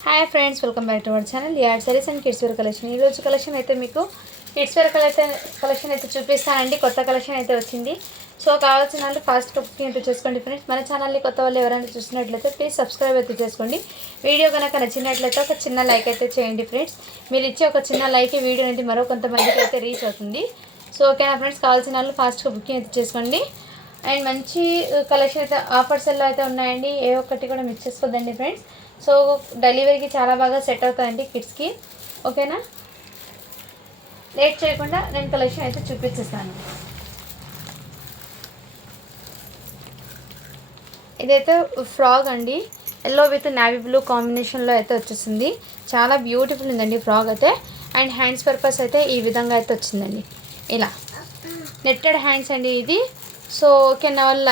Hi friends, welcome back to our channel add sarees and kids wear collection. ఈరోజు collection అయితే మీకు kids wear collection అయితే చూపిస్తానండి. కొత్త కలెక్షన్ అయితే వచ్చింది. సో కావాల్సిన వాళ్ళు ఫాస్ట్గా బుకింగ్ అయితే చేసుకోండి ఫ్రెండ్స్. మన ఛానల్ని కొత్త వాళ్ళు ఎవరైనా చూసినట్లయితే ప్లీజ్ సబ్స్క్రైబ్ అయితే చేసుకోండి. వీడియో కనుక నచ్చినట్లయితే ఒక చిన్న లైక్ అయితే చేయండి ఫ్రెండ్స్. మీరు ఇచ్చే ఒక చిన్న లైక్ వీడియో అనేది మరో కొంతమందికి అయితే రీచ్ అవుతుంది. సో ఓకేనా ఫ్రెండ్స్, కావాల్సిన వాళ్ళు ఫాస్ట్గా బుకింగ్ అయితే చేసుకోండి. అండ్ మంచి కలెక్షన్ అయితే ఆఫర్స్లో అయితే ఉన్నాయండి. ఏ ఒక్కటి కూడా మిస్ చేసుకోవద్దండి ఫ్రెండ్స్. సో డెలివరీకి చాలా బాగా సెట్ అవుతాయండి కిడ్స్కి. ఓకేనా, లేట్ చేయకుండా నేను కలెక్షన్ అయితే చూపించేస్తాను. ఇదైతే ఫ్రాక్ అండి, ఎల్లో విత్ నావీ బ్లూ కాంబినేషన్లో అయితే వచ్చేసింది. చాలా బ్యూటిఫుల్ ఉందండి ఫ్రాక్ అయితే. అండ్ హ్యాండ్స్ పర్పస్ అయితే ఈ విధంగా అయితే వచ్చిందండి. ఇలా నెట్టెడ్ హ్యాండ్స్ అండి ఇది. సో ఓకేనా, వాళ్ళ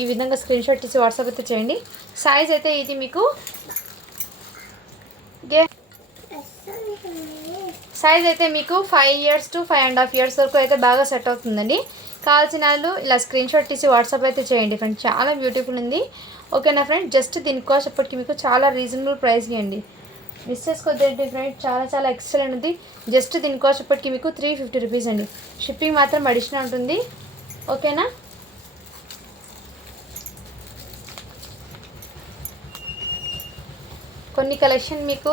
ఈ విధంగా స్క్రీన్ షాట్ తీసి వాట్సాప్ అయితే చేయండి. సైజ్ అయితే ఇది మీకు సైజ్ అయితే మీకు 5 years to 5.5 years వరకు అయితే బాగా సెట్ అవుతుందండి. కావాల్సిన వాళ్ళు ఇలా స్క్రీన్ షాట్ తీసి వాట్సాప్ అయితే చేయండి ఫ్రెండ్స్. చాలా బ్యూటిఫుల్ ఉంది. ఓకేనా ఫ్రెండ్, జస్ట్ దీని కాస్ట్ ఇప్పటికి మీకు చాలా రీజనబుల్ ప్రైస్కి అండి. మిస్ చేసుకోవద్దండి ఫ్రెండ్స్, చాలా చాలా ఎక్సలెంట్ ఉంది. జస్ట్ దీని కాస్ట్ ఇప్పటికి మీకు 350 రూపీస్ అండి. షిప్పింగ్ మాత్రం అడిషనల్ ఉంటుంది. ఓకేనా, కొన్ని కలెక్షన్ మీకు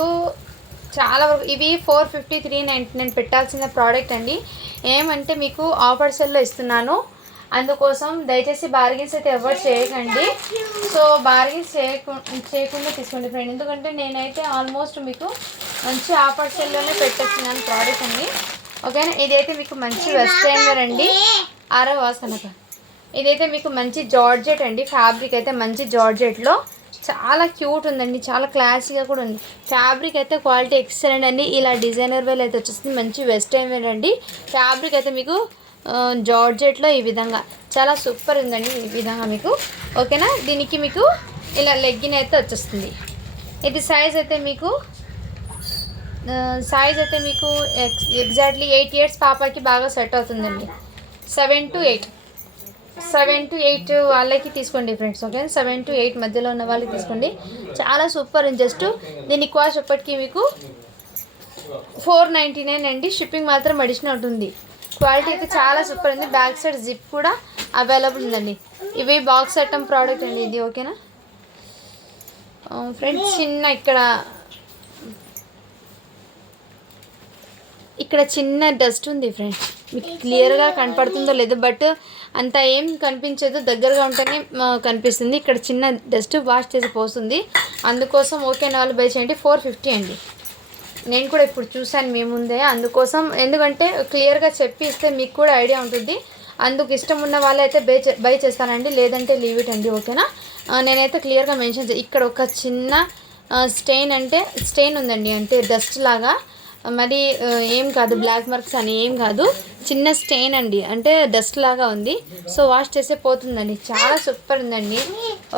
చాలా వరకు ఇవి 450, 399 పెట్టాల్సిన ప్రోడక్ట్ అండి. ఏమంటే మీకు ఆఫర్స్లో ఇస్తున్నాను, అందుకోసం దయచేసి బార్గెన్స్ అయితే ఎవరు చేయకండి. సో బార్గెన్స్ చేయకుండా తీసుకోండి ఫ్రెండ్, ఎందుకంటే నేనైతే ఆల్మోస్ట్ మీకు మంచి ఆఫర్స్లోనే పెట్టేస్తున్నాను ప్రోడక్ట్ అండి. ఓకేనా, ఇదైతే మీకు మంచి వెస్ట్రన్ వేర్ అండి. వాసనక ఇదైతే మీకు మంచి జార్జెట్ అండి. ఫ్యాబ్రిక్ అయితే మంచి జార్జెట్లో చాలా క్యూట్ ఉందండి, చాలా క్లాసీగా కూడా ఉంది. ఫ్యాబ్రిక్ అయితే క్వాలిటీ ఎక్సలెంట్ అండి. ఇలా డిజైనర్ వేర్ అయితే వచ్చేస్తుంది, మంచి వెస్ట్రన్ వేర్ అండి. ఫ్యాబ్రిక్ అయితే మీకు జార్జెట్లో ఈ విధంగా చాలా సూపర్ ఉందండి. ఈ విధంగా మీకు ఓకేనా. దీనికి మీకు ఇలా లెగ్గిన్ అయితే వచ్చేస్తుంది. ఇది సైజ్ అయితే మీకు ఎగ్జాక్ట్లీ 8 years పాపకి బాగా సెట్ అవుతుందండి. 7 to 8 వాళ్ళకి తీసుకోండి ఫ్రెండ్స్. ఓకే, 7 to 8 మధ్యలో ఉన్న వాళ్ళకి తీసుకోండి. చాలా సూపర్ ఉంది. జస్ట్ దీని కాస్ట్ ఇప్పటికీ మీకు 499 అండి. షిప్పింగ్ మాత్రం అడిషనల్ ఉంటుంది. క్వాలిటీ అయితే చాలా సూపర్ ఉంది. బ్యాక్ సైడ్ జిప్ కూడా అవైలబుల్ ఉందండి. ఇవి బాక్స్ ఐటమ్ ప్రోడక్ట్ అండి ఇది. ఓకేనా ఫ్రెండ్స్, ఇక్కడ చిన్న డస్ట్ ఉంది ఫ్రెండ్స్, మీకు క్లియర్గా కనపడుతుందో లేదో, బట్ అంత ఏం కనిపించదు, దగ్గరగా ఉంటేనే కనిపిస్తుంది. ఇక్కడ చిన్న డస్ట్ వాష్ చేసి పోస్తుంది, అందుకోసం ఓకేనా వాళ్ళు బై చేయండి. 450 అండి. నేను కూడా ఇప్పుడు చూశాను మీ ముందే, అందుకోసం ఎందుకంటే క్లియర్గా చెప్పి ఇస్తే మీకు కూడా ఐడియా ఉంటుంది. అందుకు ఇష్టం ఉన్న వాళ్ళైతే బై చేస్తానండి, లేదంటే లీవ్ ఇట్ అండి. ఓకేనా, నేనైతే క్లియర్గా మెన్షన్ ఇక్కడ ఒక చిన్న స్టెయిన్ ఉందండి, అంటే డస్ట్ లాగా. మరి ఏం కాదు, బ్లాక్ మార్క్స్ అని ఏం కాదు, చిన్న స్టెయిన్ అండి, అంటే డస్ట్ లాగా ఉంది. సో వాష్ చేసే పోతుందండి. చాలా సూపర్ ఉందండి.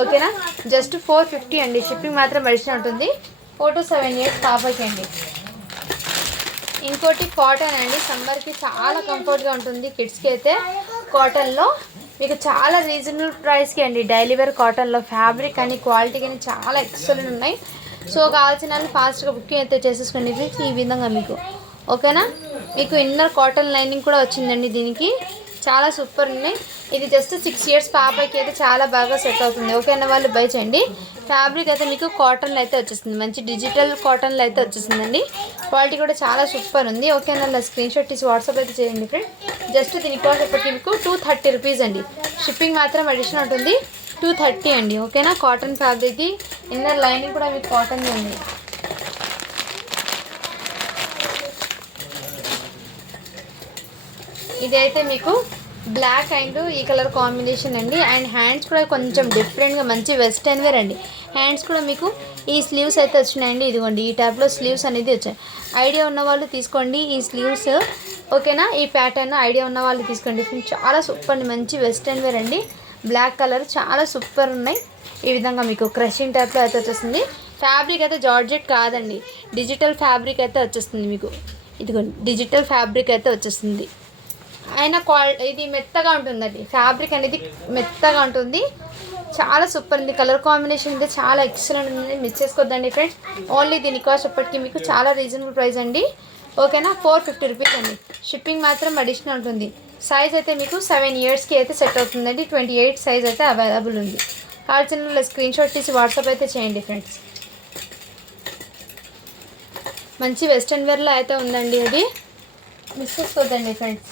ఓకేనా, జస్ట్ 450 అండి. షిప్పింగ్ మాత్రం అడిషనల్ ఉంటుంది. 4 to 7 years పాపకి అండి. ఇంకోటి కాటన్ అండి, సమ్మర్కి చాలా కంఫర్ట్గా ఉంటుంది కిడ్స్కి అయితే. కాటన్లో మీకు చాలా రీజనబుల్ ప్రైస్కి అండి. డైలీ వేర్ కాటన్లో ఫ్యాబ్రిక్ అని క్వాలిటీ కానీ చాలా ఎక్సలెంట్ ఉన్నాయి. సో కావాల్సిన వాళ్ళు ఫాస్ట్గా బుకింగ్ అయితే చేసేసుకోండి ఫ్రెండ్స్. ఈ విధంగా మీకు ఓకేనా, మీకు ఇన్నర్ కాటన్ లైనింగ్ కూడా వచ్చిందండి. దీనికి చాలా సూపర్ ఉన్నాయి. ఇది జస్ట్ 6 years పాపకి అయితే చాలా బాగా సెట్ అవుతుంది. ఓకేనా, వాళ్ళు బై చేయండి. ఫ్యాబ్రిక్ అయితే మీకు కాటన్లో అయితే వచ్చేస్తుంది, మంచి డిజిటల్ కాటన్లో అయితే వచ్చేస్తుందండి. క్వాలిటీ కూడా చాలా సూపర్ ఉంది. ఓకేనా, అలా స్క్రీన్ షాట్ తీసి వాట్సాప్ అయితే చేయండి ఫ్రెండ్. జస్ట్ దీని కాస్ట్ ఇప్పటికి మీకు 230 రూపీస్ అండి. షిప్పింగ్ మాత్రం అడిషనల్ ఉంటుంది. 230 అండి. ఓకేనా, కాటన్ ఫ్యాబ్రిక్ది ఇన్నర్ లైనింగ్ కూడా మీకు కాటన్ ఉంది. ఇదైతే మీకు బ్లాక్ అండ్ ఈ కలర్ కాంబినేషన్ అండి. అండ్ హ్యాండ్స్ కూడా కొంచెం డిఫరెంట్గా మంచి వెస్టర్న్ వేర్ అండి. హ్యాండ్స్ కూడా మీకు ఈ స్లీవ్స్ అయితే వచ్చినాయండి. ఇదిగోండి, ఈ టైప్లో స్లీవ్స్ అనేది వచ్చాయి. ఐడియా ఉన్న వాళ్ళు తీసుకోండి ఈ స్లీవ్స్. ఓకేనా, ఈ ప్యాటర్న్ ఐడియా ఉన్న వాళ్ళు తీసుకోండి. చాలా సూపర్, మంచి వెస్టర్న్ వేర్ అండి. బ్లాక్ కలర్ చాలా సూపర్ ఉన్నాయి. ఈ విధంగా మీకు క్రషింగ్ టైప్లో అయితే వచ్చేస్తుంది. ఫ్యాబ్రిక్ అయితే జార్జెట్ కాదండి, డిజిటల్ ఫ్యాబ్రిక్ అయితే వచ్చేస్తుంది మీకు. ఇదిగోండి, డిజిటల్ ఫ్యాబ్రిక్ అయితే వచ్చేస్తుంది. అయినా ఇది మెత్తగా ఉంటుందండి. ఫ్యాబ్రిక్ అనేది మెత్తగా ఉంటుంది. చాలా సూపర్ ఉంది. కలర్ కాంబినేషన్ అయితే చాలా ఎక్సలెంట్ ఉంది, మిస్ చేసుకోవద్దండి ఫ్రెండ్స్. ఓన్లీ దీని కాస్ట్ ఇప్పటికీ మీకు చాలా రీజనబుల్ ప్రైస్ అండి. ఓకేనా, 450 రూపీస్ అండి. షిప్పింగ్ మాత్రం అడిషనల్ ఉంటుంది. సైజ్ అయితే మీకు 7 ఇయర్స్కి అయితే సెట్ అవుతుందండి. 28 సైజ్ అయితే అవైలబుల్ ఉంది. కావాల్సిన స్క్రీన్ షాట్ తీసి వాట్సాప్ అయితే చేయండి ఫ్రెండ్స్. మంచి వెస్ట్రన్ వేర్లో అయితే ఉందండి, అది మిస్ చేసుకోవద్దండి ఫ్రెండ్స్.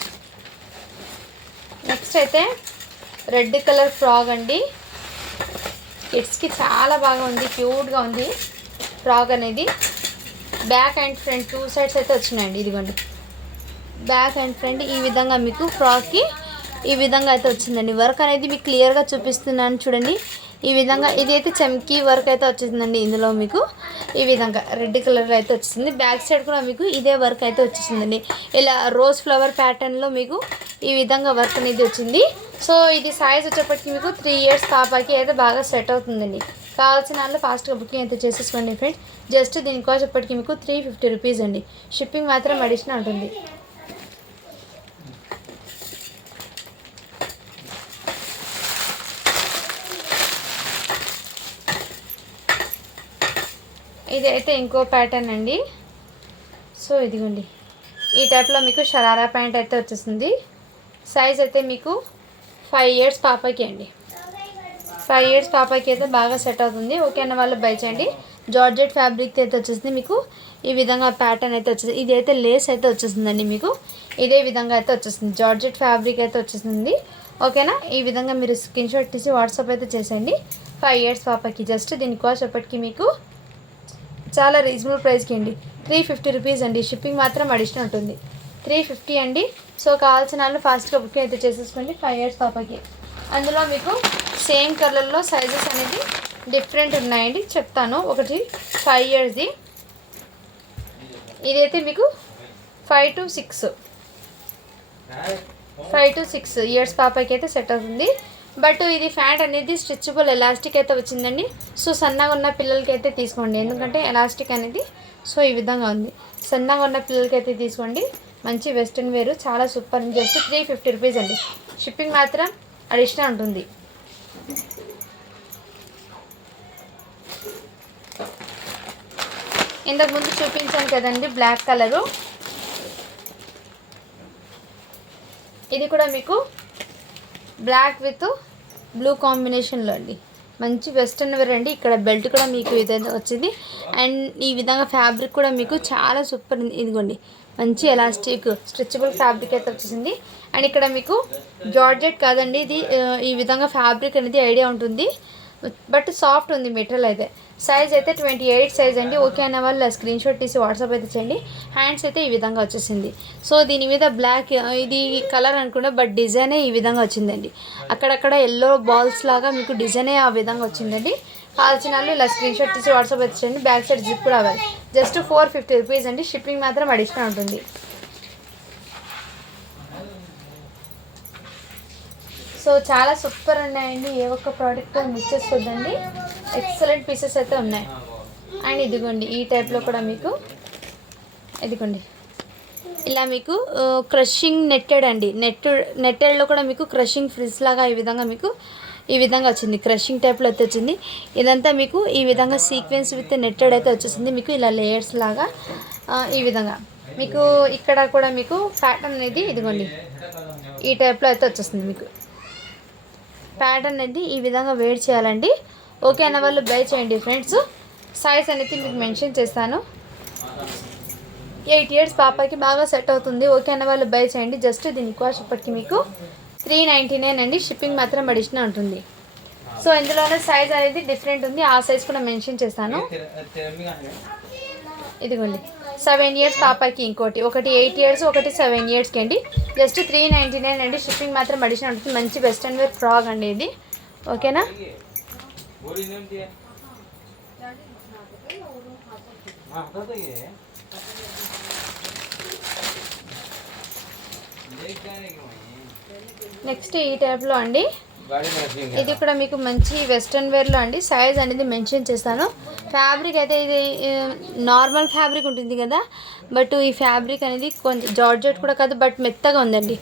నెక్స్ట్ అయితే రెడ్ కలర్ ఫ్రాక్ అండి. కిడ్స్కి చాలా బాగా ఉంది, క్యూట్గా ఉంది ఫ్రాక్ అనేది. బ్యాక్ అండ్ ఫ్రంట్ 2 సైడ్స్ అయితే వచ్చినాయండి. ఇదిగోండి, బ్యాక్ అండ్ ఫ్రంట్ ఈ విధంగా మీకు ఫ్రాక్కి ఈ విధంగా అయితే వచ్చిందండి. వర్క్ అనేది మీకు క్లియర్గా చూపిస్తున్నాను చూడండి. ఈ విధంగా ఇది అయితే చమ్కీ వర్క్ అయితే వచ్చిందండి. ఇందులో మీకు ఈ విధంగా రెడ్ కలర్లో అయితే వచ్చింది. బ్యాక్ సైడ్ కూడా మీకు ఇదే వర్క్ అయితే వచ్చేసిందండి. ఇలా రోజ్ ఫ్లవర్ ప్యాటర్న్లో మీకు ఈ విధంగా వర్క్ అనేది వచ్చింది. సో ఇది సైజ్ వచ్చేప్పటికి మీకు 3 ఇయర్స్ పాపకి అయితే బాగా సెట్ అవుతుందండి. కావాల్సిన వాళ్ళు ఫాస్ట్గా బుకింగ్ అయితే చేసేసుకోండి ఫ్రెండ్స్. జస్ట్ దీని కాస్ట్ ఇప్పటికి మీకు 350 రూపీస్ అండి. షిప్పింగ్ మాత్రం అడిషనల్ ఉంటుంది. ఇది అయితే ఇంకో ప్యాటర్న్ అండి. సో ఇదిగోండి, ఈ టైప్లో మీకు షరారా ప్యాంట్ అయితే వచ్చేసింది. సైజ్ అయితే మీకు 5 ఇయర్స్ పాపకి అండి. 5 ఇయర్స్ పాపకి అయితే బాగా సెట్ అవుతుంది. ఓకే అన్న వాళ్ళు బై చేయండి. జార్జెట్ ఫ్యాబ్రిక్ అయితే వచ్చేసింది. మీకు ఈ విధంగా ప్యాటర్న్ అయితే వచ్చేసింది. ఇది అయితే లేస్ అయితే వచ్చేసిందండి. మీకు ఇదే విధంగా అయితే వచ్చేసింది. జార్జెట్ ఫ్యాబ్రిక్ అయితే వచ్చేసింది. ఓకేనా, ఈ విధంగా మీరు స్క్రీన్ షాట్ తీసి వాట్సాప్ అయితే చేసేయండి. 5 ఇయర్స్ పాపకి. జస్ట్ దీని కాస్ట్ ఎప్పటికీ మీకు చాలా రీజనబుల్ ప్రైస్కి అండి. 350 రూపీస్ అండి. షిప్పింగ్ మాత్రం అడిషనల్ ఉంటుంది. 350 అండి. సో కావాల్సిన వాళ్ళు ఫాస్ట్గా బుకింగ్ అయితే చేసేసుకోండి. 5 ఇయర్స్ పాపకి. అందులో మీకు సేమ్ కలర్లో సైజెస్ అనేది డిఫరెంట్ ఉన్నాయండి, చెప్తాను. ఒకటి 5 ఇయర్స్ది, ఇదైతే మీకు 5 to 6 ఇయర్స్ పాపకి అయితే సెట్ అవుతుంది. బట్ ఇది ఫ్యాంట్ అనేది స్ట్రెచబుల్ ఎలాస్టిక్ అయితే వచ్చిందండి. సో సన్నగా ఉన్న పిల్లలకి అయితే తీసుకోండి, ఎందుకంటే ఎలాస్టిక్ అనేది సో ఈ విధంగా ఉంది. సన్నగా ఉన్న పిల్లలకి అయితే తీసుకోండి. మంచి వెస్ట్రన్ వేరు, చాలా సూపర్. జస్ట్ 350 రూపీస్ అండి. షిప్పింగ్ మాత్రం అడిషనల్ ఉంటుంది. ఇంతకు ముందు చూపించాను కదండి బ్లాక్ కలరు, ఇది కూడా మీకు బ్లాక్ విత్ బ్లూ కాంబినేషన్లో అండి. మంచి వెస్ట్రన్ వేర్ అండి. ఇక్కడ బెల్ట్ కూడా మీకు ఇదైతే వచ్చింది. అండ్ ఈ విధంగా ఫ్యాబ్రిక్ కూడా మీకు చాలా సూపర్ ఉంది. ఇదిగోండి, మంచి ఎలాస్టిక్ స్ట్రెచబుల్ ఫ్యాబ్రిక్ అయితే వచ్చేసింది. అండ్ ఇక్కడ మీకు జార్జెట్ కాదండి, ఇది ఈ విధంగా ఫ్యాబ్రిక్ అనేది ఐడియా ఉంటుంది, బట్ సాఫ్ట్ ఉంది మెటీరియల్ అయితే. సైజ్ అయితే 28 సైజ్ అండి. ఓకే అన్న వాళ్ళు స్క్రీన్ షాట్ తీసి వాట్సాప్ అయితే చేయండి. హ్యాండ్స్ అయితే ఈ విధంగా వచ్చేసింది. సో దీని మీద బ్లాక్ ఇది కలర్ అనుకుంటా, బట్ డిజైనే ఈ విధంగా వచ్చిందండి. అక్కడక్కడ ఎల్లో బాల్స్ లాగా మీకు డిజైనే ఆ విధంగా వచ్చిందండి. కావాల్సిన వాళ్ళు ఇలా స్క్రీన్ షాట్ తీసి వాట్సాప్ అయితే చేయండి. బ్యాక్ సైడ్ జిప్ కూడా అవ్వాలి. జస్ట్ 450 రూపీస్ అండి. షిప్పింగ్ మాత్రం అడిషనల్ ఉంటుంది. సో చాలా సూపర్ ఉన్నాయండి. ఏ ఒక్క ప్రోడక్ట్ మిస్ చేసుకోవద్దండి. ఎక్సలెంట్ పీసెస్ అయితే ఉన్నాయి. అండ్ ఇదిగోండి, ఈ టైప్లో కూడా మీకు ఇదిగోండి ఇలా మీకు క్రషింగ్ నెట్టెడ్ అండి. నెట్టెడ్లో కూడా మీకు క్రషింగ్ ఫ్రిజ్ లాగా ఈ విధంగా మీకు ఈ విధంగా వచ్చింది. క్రషింగ్ టైప్లో అయితే వచ్చింది. ఇదంతా మీకు ఈ విధంగా సీక్వెన్స్ విత్ నెట్టెడ్ అయితే వచ్చేసింది. మీకు ఇలా లేయర్స్ లాగా ఈ విధంగా మీకు ఇక్కడ కూడా మీకు ప్యాటర్న్ అనేది ఇదిగోండి ఈ టైప్లో అయితే వచ్చేస్తుంది. మీకు ప్యాటర్న్ అనేది ఈ విధంగా వేడి చేయాలండి. ఓకే అన్న వాళ్ళు బై చేయండి ఫ్రెండ్స్. సైజ్ అనేది మీకు మెన్షన్ చేస్తాను. 8 ఇయర్స్ పాపకి బాగా సెట్ అవుతుంది. ఓకే అన్న వాళ్ళు బై చేయండి. జస్ట్ దీని కాస్ట్ ఇప్పటికి మీకు 399 అండి. షిప్పింగ్ మాత్రం అడిషనల్ ఉంటుంది. సో ఇందులోనే సైజ్ అనేది డిఫరెంట్ ఉంది, ఆ సైజ్ కూడా మెన్షన్ చేస్తాను. ఇదిగోండి 7 ఇయర్స్ పాపకి, ఇంకోటి ఒకటి 8 ఇయర్స్, ఒకటి 7 ఇయర్స్కి అండి. జస్ట్ 399 అండి. షిప్పింగ్ మాత్రం అడిషనల్ ఉంటుంది. మంచి వెస్ట్రన్ వేర్ ఫ్రాక్ అండి ఇది. ఓకేనా, నెక్స్ట్ ఈ టైప్లో అండి. ఇది కూడా మీకు మంచి వెస్ట్రన్ వేర్లో అండి. సైజ్ అనేది మెన్షన్ చేస్తాను. ఫ్యాబ్రిక్ అయితే ఇది నార్మల్ ఫ్యాబ్రిక్ ఉంటుంది కదా, బట్ ఈ ఫ్యాబ్రిక్ అనేది కొంచెం జార్జెట్ కూడా కాదు, బట్ మెత్తగా ఉందండి.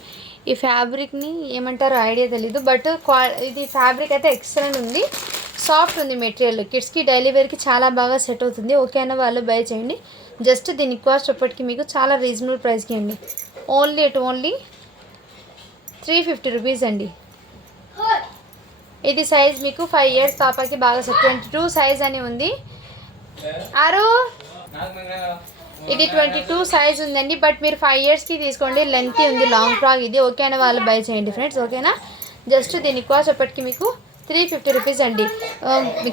ఈ ఫ్యాబ్రిక్ని ఏమంటారో ఐడియా తెలీదు, బట్ ఇది ఫ్యాబ్రిక్ అయితే ఎక్సలెంట్ ఉంది, సాఫ్ట్ ఉంది మెటీరియల్. కిడ్స్కి డైలీ వేర్కి చాలా బాగా సెట్ అవుతుంది. ఓకే అన్న వాళ్ళు బై చేయండి. జస్ట్ దీని కాస్ట్ అప్పటికి మీకు చాలా రీజనబుల్ ప్రైస్కి అండి. ఓన్లీ 350 రూపీస్ అండి. ఇది సైజ్ మీకు 5 ఇయర్స్ పాపకి బాగా సెట్. 22 సైజ్ అని ఉంది. ఇది 22 సైజ్ ఉందండి, బట్ మీరు 5 ఇయర్స్కి తీసుకోండి. లెంత్ ఉంది, లాంగ్ ఫ్రాక్ ఇది. ఓకే అన్న వాళ్ళు బై చేయండి ఫ్రెండ్స్. ఓకేనా, జస్ట్ దీని కాస్ట్ అప్పటికి మీకు 350 రూపీస్ అండి.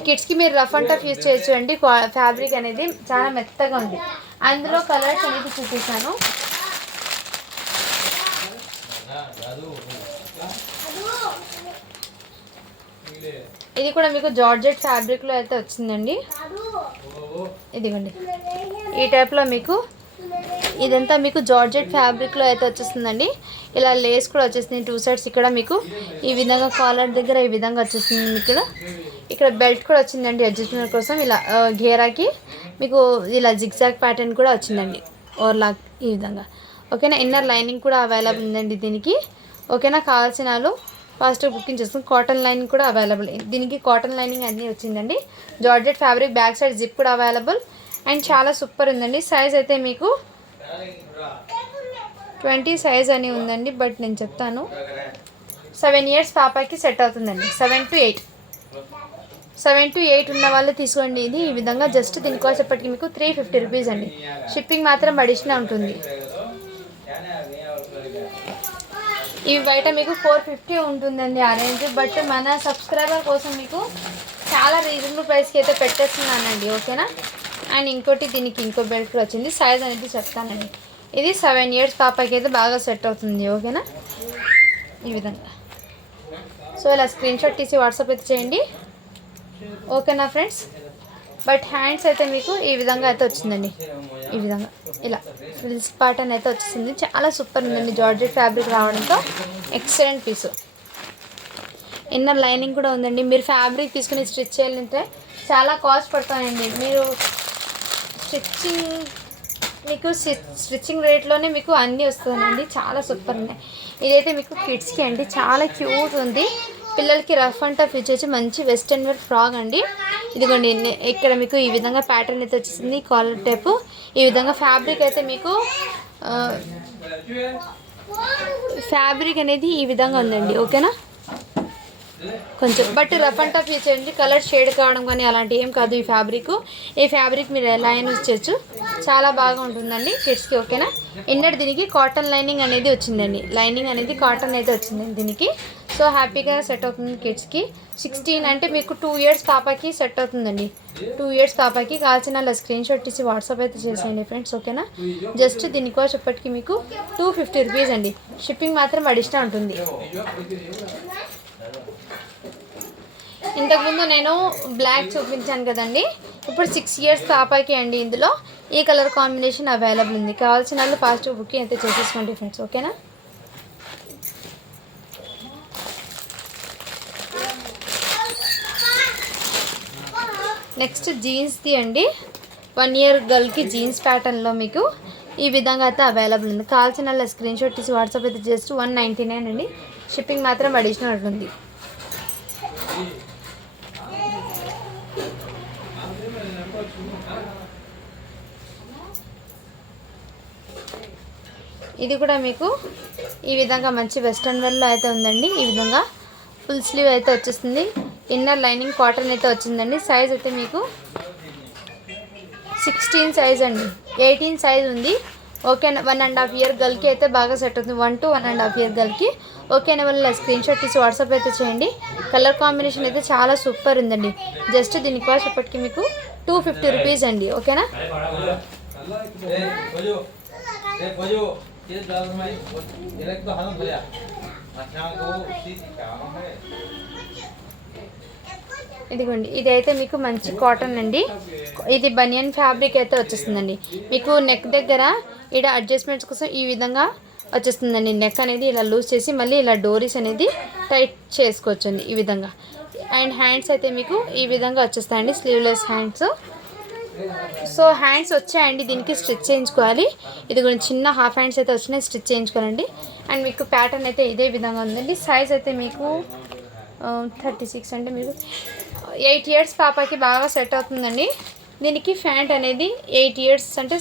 కిడ్స్కి మీరు రఫ్ అండ్ టఫ్ యూజ్ చేయొచ్చు అండి. ఫ్యాబ్రిక్ అనేది చాలా మెత్తగా ఉంది. అందులో కలర్స్ అనేది చూపిస్తాను. ఇది కూడా మీకు జార్జెట్ ఫ్యాబ్రిక్లో అయితే వచ్చిందండి. ఇదిగోండి ఈ టైప్లో మీకు ఇదంతా మీకు జార్జెట్ ఫ్యాబ్రిక్లో అయితే వచ్చేస్తుందండి. ఇలా లేస్ కూడా వచ్చేస్తుంది 2 సైడ్స్. ఇక్కడ మీకు ఈ విధంగా కాలర్ దగ్గర ఈ విధంగా వచ్చేస్తుంది. మీకు ఇక్కడ బెల్ట్ కూడా వచ్చిందండి అడ్జస్ట్మెంట్ కోసం. ఇలా ఘేరాకి మీకు ఇలా జిగ్జాగ్ ప్యాటర్న్ కూడా వచ్చిందండి, ఓవర్లాక్ ఈ విధంగా. ఓకేనా, ఇన్నర్ లైనింగ్ కూడా అవైలబుల్ ఉందండి దీనికి. ఓకేనా, కావాల్సిన వాళ్ళు ఫాస్ట్ బుకింగ్ చేసుకుని. కాటన్ లైనింగ్ కూడా అవైలబుల్, దీనికి కాటన్ లైనింగ్ అన్నీ వచ్చిందండి. Georgette fabric, back side zip కూడా అవైలబుల్ అండ్ చాలా సూపర్ ఉందండి. సైజ్ అయితే మీకు 20 సైజ్ అని ఉందండి, బట్ నేను చెప్తాను 7 ఇయర్స్ పాపకి సెట్ అవుతుందండి. 7 to 8 ఉన్న వాళ్ళు తీసుకోండి. ఇది ఈ విధంగా జస్ట్ దీని కాస్ట్ ఎప్పటికీ మీకు 350 రూపీస్ అండి. షిప్పింగ్ మాత్రం అడిషనల్ ఉంటుంది. ఇవి బయట మీకు 450 ఉంటుందండి ఆ రేంజ్, బట్ మన సబ్స్క్రైబర్ కోసం మీకు చాలా రీజనబుల్ ప్రైస్కి అయితే పెట్టేస్తున్నానండి. ఓకేనా, అండ్ ఇంకోటి దీనికి ఇంకో బెల్ట్ వచ్చింది. సైజ్ అనేది చెప్తానండి. ఇది 7 ఇయర్స్ పాపకి అయితే బాగా సెట్ అవుతుంది. ఓకేనా, ఈ విధంగా. సో ఇలా స్క్రీన్ షాట్ తీసి వాట్సాప్ అయితే చేయండి. ఓకేనా ఫ్రెండ్స్. బట్ హ్యాండ్స్ అయితే మీకు ఈ విధంగా అయితే వచ్చిందండి. ఈ విధంగా ఇలా ఫ్రిల్స్ ప్యాటర్న్ అయితే వచ్చేసింది. చాలా సూపర్ ఉందండి. జార్జెట్ ఫ్యాబ్రిక్ రావడంతో ఎక్సలెంట్ పీస్. ఇన్నర్ లైనింగ్ కూడా ఉందండి. మీరు ఫ్యాబ్రిక్ తీసుకుని స్టిచ్ చేయాలంటే చాలా కాస్ట్ పడతాయండి. మీరు స్టిచ్చింగ్ రేట్లోనే మీకు అన్నీ వస్తుందండి. చాలా సూపర్ ఉన్నాయి. ఇదైతే మీకు కిడ్స్కి అండి, చాలా క్యూట్ ఉంది. పిల్లలకి రఫ్ అండ్ టఫ్ ఇచ్చేసి మంచి వెస్ట్రన్ వేర్ ఫ్రాక్ అండి. ఇదిగోండి ఇక్కడ మీకు ఈ విధంగా ప్యాటర్న్ అయితే వచ్చేసింది, కాలర్ టైపు. ఈ విధంగా ఫ్యాబ్రిక్ అయితే మీకు ఫ్యాబ్రిక్ అనేది ఈ విధంగా ఉందండి. ఓకేనా, కొంచెం but rough and tough use చేయండి. కలర్ షేడ్ కావడం కానీ అలాంటి ఏం కాదు. ఈ ఫ్యాబ్రిక్ మీరు ఎలా అయినా యూజ్ చేయొచ్చు, చాలా బాగా ఉంటుందండి కిడ్స్కి. ఓకేనా, ఇన్నర్ దీనికి కాటన్ లైనింగ్ అనేది వచ్చిందండి. లైనింగ్ అనేది కాటన్ అయితే వచ్చిందండి దీనికి. సో హ్యాపీగా సెట్ అవుతుంది కిడ్స్కి. 16 అంటే మీకు 2 ఇయర్స్ పాపకి సెట్ అవుతుందండి. 2 ఇయర్స్ పాపకి కావాల్సిన అలా స్క్రీన్ షాట్ తీసి వాట్సాప్ అయితే చేసేయండి ఫ్రెండ్స్. ఓకేనా, జస్ట్ దీని కాస్ట్ ఎప్పటికీ మీకు 250 రూపీస్ అండి. షిప్పింగ్ మాత్రం అడిషనల్ ఉంటుంది. ఇంతకుముందు నేను బ్లాక్ చూపించాను కదండి, ఇప్పుడు 6 ఇయర్స్ పాపకి అండి. ఇందులో ఈ కలర్ కాంబినేషన్ అవైలబుల్ ఉంది. కావాల్సిన వాళ్ళు ఫాస్ట్ బుకింగ్ అయితే చేసేసుకోండి ఫ్రెండ్స్. ఓకేనా, నెక్స్ట్ జీన్స్ది అండి. 1 ఇయర్ గర్ల్కి జీన్స్ ప్యాటర్న్లో మీకు ఈ విధంగా అయితే అవైలబుల్ ఉంది. కావాల్సిన వాళ్ళ స్క్రీన్ షాట్ తీసి వాట్సాప్ అయితే జస్ట్ 199 అండి. షిప్పింగ్ మాత్రం అడిషనల్ ఉంటుంది. ఇది కూడా మీకు ఈ విధంగా మంచి వెస్ట్రన్ వేర్లో అయితే ఉందండి. ఈ విధంగా ఫుల్ స్లీవ్ అయితే వచ్చేస్తుంది. ఇన్నర్ లైనింగ్ కాటన్ అయితే వచ్చిందండి. సైజ్ అయితే మీకు 16 సైజ్ అండి. 18 సైజ్ ఉంది. ఓకేనా, 1.5 ఇయర్ గర్ల్కి అయితే బాగా సెట్ అవుతుంది. 1 to 1.5 ఇయర్ గర్ల్కి. ఓకేనా, వాళ్ళ స్క్రీన్ షాట్ తీసి వాట్సాప్ అయితే చేయండి. కలర్ కాంబినేషన్ అయితే చాలా సూపర్ ఉందండి. జస్ట్ దీని కాస్ట్ ఇప్పటికి మీకు 250 రూపీస్ అండి. ఓకేనా, ఇదిగోండి ఇదైతే మీకు మంచి కాటన్ అండి. ఇది బనియన్ ఫ్యాబ్రిక్ అయితే వచ్చేస్తుందండి. మీకు నెక్ దగ్గర ఇక్కడ అడ్జస్ట్మెంట్స్ కోసం ఈ విధంగా వచ్చేస్తుందండి. నెక్ అనేది ఇలా లూజ్ చేసి మళ్ళీ ఇలా డోరీస్ అనేది టైట్ చేసుకోవచ్చు అండి ఈ విధంగా. అండ్ హ్యాండ్స్ అయితే మీకు ఈ విధంగా వచ్చేస్తాయండి, స్లీవ్లెస్ హ్యాండ్స్. సో హ్యాండ్స్ వచ్చాయండి, దీనికి స్టిచ్ చేయించుకోవాలి. ఇది కూడా చిన్న హాఫ్ హ్యాండ్స్ అయితే వచ్చినాయి, స్టిచ్ చేయించుకోవాలండి. అండ్ మీకు ప్యాటర్న్ అయితే ఇదే విధంగా ఉందండి. సైజ్ అయితే మీకు 36 అంటే మీకు 8 ఇయర్స్ పాపకి బాగా సెట్ అవుతుందండి. దీనికి ప్యాంట్ అనేది 8 ఇయర్స్ అంటే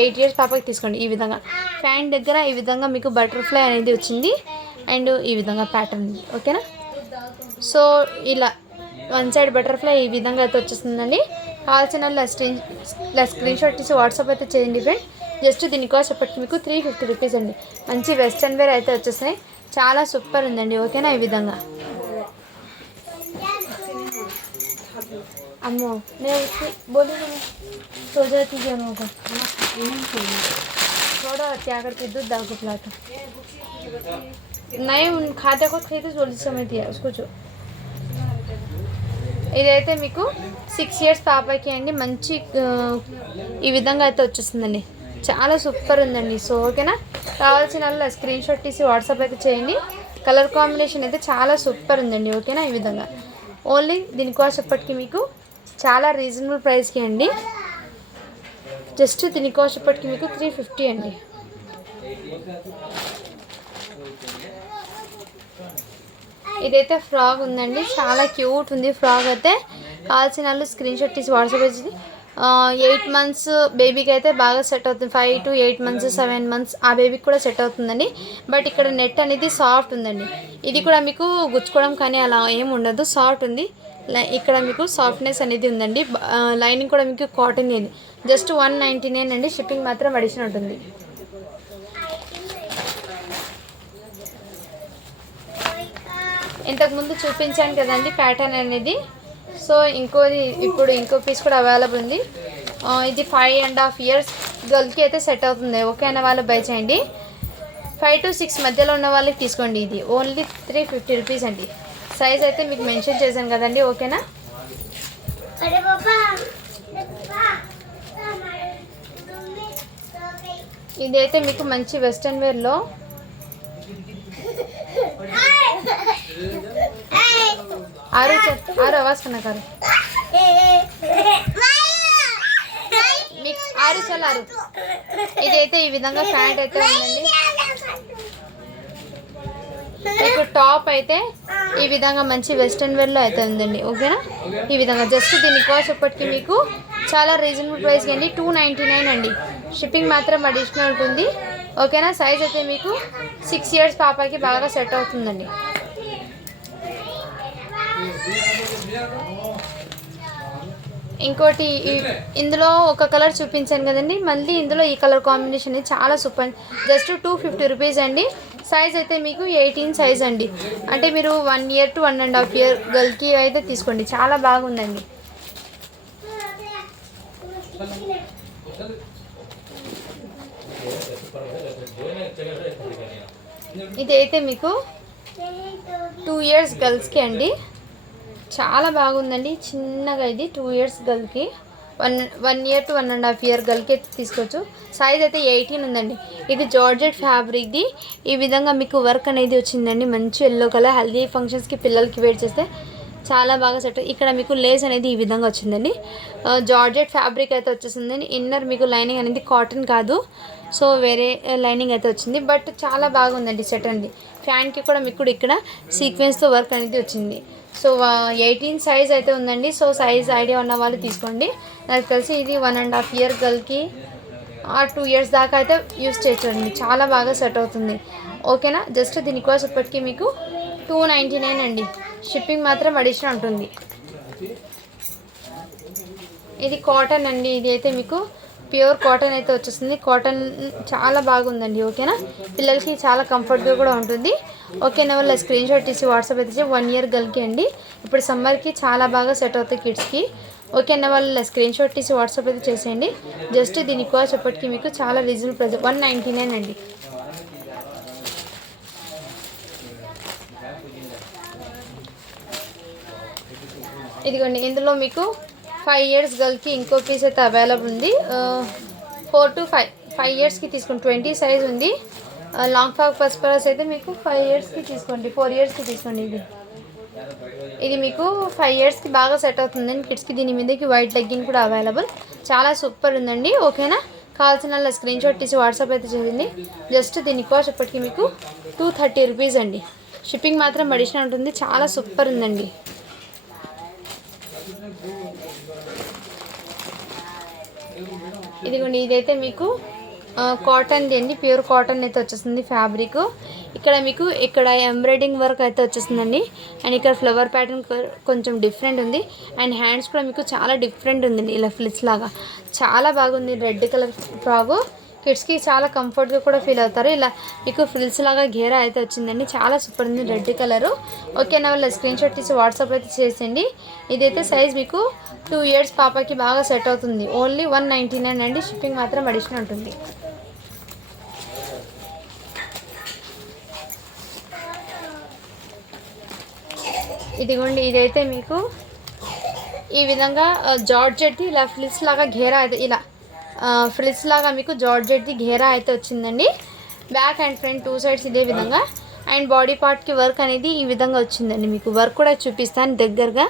8 ఇయర్స్ పాపకి తీసుకోండి. ఈ విధంగా ప్యాంట్ దగ్గర ఈ విధంగా మీకు బటర్ఫ్లై అనేది వచ్చింది. అండ్ ఈ విధంగా ప్యాటర్న్ ఉంది, ఓకేనా. సో ఇలా వన్ సైడ్ బటర్ఫ్లై ఈ విధంగా అయితే వచ్చేస్తుందండి. కావాల్సిన స్క్రీన్ షాట్ తీసి వాట్సాప్ అయితే చేయండి ఫ్రెండ్. జస్ట్ దీని కాస్ట్ చెప్పటి మీకు 350 రూపీస్ అండి. మంచి వెస్ట్రన్ వేర్ అయితే వచ్చేస్తాయి, చాలా సూపర్ ఉందండి, ఓకేనా. ఈ విధంగా అమ్మో నేను बोली सो जाती है उनको थोड़ा क्या करके दूध दाल को पिलाता नहीं उन खाते को खरीदे जल्दी समय दिया उसको जो ఇదైతే మీకు 6 ఇయర్స్ పాపకి అండి. మంచి ఈ విధంగా అయితే వచ్చేస్తుందండి, చాలా సూపర్ ఉందండి. సో ఓకేనా, కావాల్సిన వాళ్ళు స్క్రీన్ షాట్ తీసి వాట్సాప్ అయితే చేయండి. కలర్ కాంబినేషన్ అయితే చాలా సూపర్ ఉందండి, ఓకేనా. ఈ విధంగా ఓన్లీ దీని కాస్ట్ ఎప్పటికీ మీకు చాలా రీజనబుల్ ప్రైస్కి అండి. జస్ట్ దీని కాస్ట్ ఎప్పటికీ మీకు 350 అండి. ఇదైతే ఫ్రాక్ ఉందండి, చాలా క్యూట్ ఉంది ఫ్రాక్ అయితే. కావాల్సిన వాళ్ళు స్క్రీన్ షాట్ తీసి వాట్సాప్ చేసి 8 మంత్స్ బేబీకి అయితే బాగా సెట్ అవుతుంది. 5 to 8 మంత్స్ 7 మంత్స్ ఆ బేబీకి కూడా సెట్ అవుతుందండి. బట్ ఇక్కడ నెట్ అనేది సాఫ్ట్ ఉందండి. ఇది కూడా మీకు గుచ్చుకోవడం కానీ అలా ఏమి ఉండదు, సాఫ్ట్ ఉంది. ఇక్కడ మీకు సాఫ్ట్నెస్ అనేది ఉందండి. లైనింగ్ కూడా మీకు కాటన్ ఇది. జస్ట్ 199 అండి, షిప్పింగ్ మాత్రం అడిషనల్ ఉంటుంది. ఇంతకుముందు చూపించాను కదండి ప్యాటర్న్ అనేది. సో ఇప్పుడు ఇంకో పీస్ కూడా అవైలబుల్ ఉంది. ఇది 5.5 ఇయర్స్ గర్ల్కి అయితే సెట్ అవుతుంది, ఓకే అన్న వాళ్ళు బై చేయండి. 5 to 6 మధ్యలో ఉన్న వాళ్ళకి తీసుకోండి. ఇది ఓన్లీ 350 రూపీస్ అండి. సైజ్ అయితే మీకు మెన్షన్ చేశాను కదండి, ఓకేనా. ఇదైతే మీకు మంచి వెస్ట్రన్ వేర్లో ఆరు आवाज करना करो మీకు ఆరు చల్లారు. ఇదైతే ఈ విధంగా ప్యాంట్ అయితే ఉందండి. మీకు టాప్ అయితే ఈ విధంగా మంచి వెస్ట్రన్ వేర్లో అయితే ఉందండి, ఓకేనా. ఈ విధంగా జస్ట్ దీని కాస్ట్ ఇప్పటికి మీకు చాలా రీజనబుల్ ప్రైస్కి అండి, 299 అండి. షిప్పింగ్ మాత్రం అడిషనల్ ఉంటుంది, ఓకేనా. సైజ్ అయితే మీకు 6 ఇయర్స్ పాపకి బాగా సెట్ అవుతుందండి. ఇంకోటి ఇందులో ఒక కలర్ చూపించాను కదండి, మళ్ళీ ఇందులో ఈ కలర్ కాంబినేషన్ చాలా సూపర్. జస్ట్ 250 రూపీస్ అండి. సైజ్ అయితే మీకు 18 సైజ్ అండి. అంటే మీరు 1 year to 1.5 year గర్ల్కి అయితే తీసుకోండి, చాలా బాగుందండి. ఇదైతే మీకు 2 years గర్ల్స్కి అండి, చాలా బాగుందండి. చిన్నగా ఇది 2 years గర్ల్కి, 1 year to 1.5 year గర్ల్కి అయితే తీసుకోవచ్చు. సైజ్ అయితే 18 ఉందండి. ఇది జార్జెట్ ఫ్యాబ్రిక్ది. ఈ విధంగా మీకు వర్క్ అనేది వచ్చిందండి, మంచి ఎల్లో కలర్. హల్దీ ఫంక్షన్స్కి పిల్లలకి వేర్ చేస్తే చాలా బాగా సెట్. ఇక్కడ మీకు లేస్ అనేది ఈ విధంగా వచ్చిందండి. జార్జెట్ ఫ్యాబ్రిక్ అయితే వచ్చేసిందండి. ఇన్నర్ మీకు లైనింగ్ అనేది కాటన్ కాదు, సో వేరే లైనింగ్ అయితే వచ్చింది. బట్ చాలా బాగుందండి సెట్ అండి. ఫ్యాన్కి కూడా మీకు ఇక్కడ సీక్వెన్స్తో వర్క్ అనేది వచ్చింది. సో 18 సైజ్ అయితే ఉందండి. సో సైజ్ ఐడియా ఉన్న వాళ్ళు తీసుకోండి. నాకు తెలిసి ఇది 1.5 year గర్ల్కి 2 years దాకా అయితే యూస్ చేయొచ్చండి, చాలా బాగా సెట్ అవుతుంది, ఓకేనా. జస్ట్ దీని కాస్ట్ ఇప్పటికీ మీకు 299 అండి. షిప్పింగ్ మాత్రం అడిషనల్ ఉంటుంది. ఇది కాటన్ అండి. ఇది అయితే మీకు ప్యూర్ కాటన్ అయితే వచ్చేస్తుంది. కాటన్ చాలా బాగుందండి, ఓకేనా. పిల్లలకి చాలా కంఫర్ట్గా కూడా ఉంటుంది, ఓకేనా. వాళ్ళ స్క్రీన్ షాట్ తీసి వాట్సాప్ అయితే 1 year గర్ల్కి అండి. ఇప్పుడు సమ్మర్కి చాలా బాగా సెట్ అవుతాయి కిడ్స్కి, ఓకేనా. వాళ్ళ స్క్రీన్ షాట్ తీసి వాట్సాప్ అయితే చేసేయండి. జస్ట్ దీని కాస్ట్ ఎప్పటికీ మీకు చాలా రీజనబుల్ ప్రైస్, 199 అండి. ఇదిగోండి, ఇందులో మీకు 5 years గర్ల్కి ఇంకో పీస్ అయితే అవైలబుల్ ఉంది. 4 to 5 yearsకి తీసుకోండి. 20 సైజ్ ఉంది. లాంగ్ ఫ్రాక్ పర్పస్ అయితే మీకు 5 yearsకి తీసుకోండి, 4 yearsకి తీసుకోండి. ఇది మీకు 5 yearsకి బాగా సెట్ అవుతుందండి కిడ్స్కి. దీని మీదకి వైట్ లెగ్గిన్ కూడా అవైలబుల్. చాలా సూపర్ ఉందండి. ఓకేనా, కావాల్సిన వాళ్ళ స్క్రీన్ షాట్ తీసి వాట్సాప్ అయితే చేయండి. జస్ట్ దీని కాస్ట్ ఇప్పటికి మీకు 230 రూపీస్ అండి. షిప్పింగ్ మాత్రం అడిషనల్ ఉంటుంది. చాలా సూపర్ ఉందండి. ఇదిగోండి, ఇదైతే మీకు కాటన్ది అండి, ప్యూర్ కాటన్ అయితే వచ్చేస్తుంది ఫ్యాబ్రిక్. ఇక్కడ మీకు ఇక్కడ ఎంబ్రాయిడింగ్ వర్క్ అయితే వచ్చేస్తుందండి. అండ్ ఇక్కడ ఫ్లవర్ ప్యాటర్న్ కొంచెం డిఫరెంట్ ఉంది. అండ్ హ్యాండ్స్ కూడా మీకు చాలా డిఫరెంట్ ఉందండి, ఇలా ఫ్లిట్స్ లాగా చాలా బాగుంది. రెడ్ కలర్ ఫ్రాగు కిడ్స్కి చాలా కంఫర్ట్గా కూడా ఫీల్ అవుతారు. ఇలా మీకు ఫ్రిల్స్ లాగా ఘేరా అయితే వచ్చిందండి, చాలా సూపర్ ఉంది రెడ్ కలరు. ఓకేనా, వాళ్ళ స్క్రీన్ షాట్ తీసి వాట్సాప్ అయితే చేసేయండి. ఇదైతే సైజ్ మీకు 2 years పాపకి బాగా సెట్ అవుతుంది. ఓన్లీ 199 అండి. షిప్పింగ్ మాత్రం అడిషనల్ ఉంటుంది. ఇదిగోండి, ఇదైతే మీకు ఈ విధంగా జార్జెట్ది ఇలా ఫ్లిస్ లాగా ఘేరా అయితే ఇలా ఫ్రిల్స్ లాగా మీకు జార్జెట్ది ఘేరా అయితే వచ్చిందండి. బ్యాక్ అండ్ ఫ్రంట్ 2 sides ఇదే విధంగా. అండ్ బాడీ పార్ట్కి వర్క్ అనేది ఈ విధంగా వచ్చిందండి. మీకు వర్క్ కూడా చూపిస్తాను దగ్గరగా.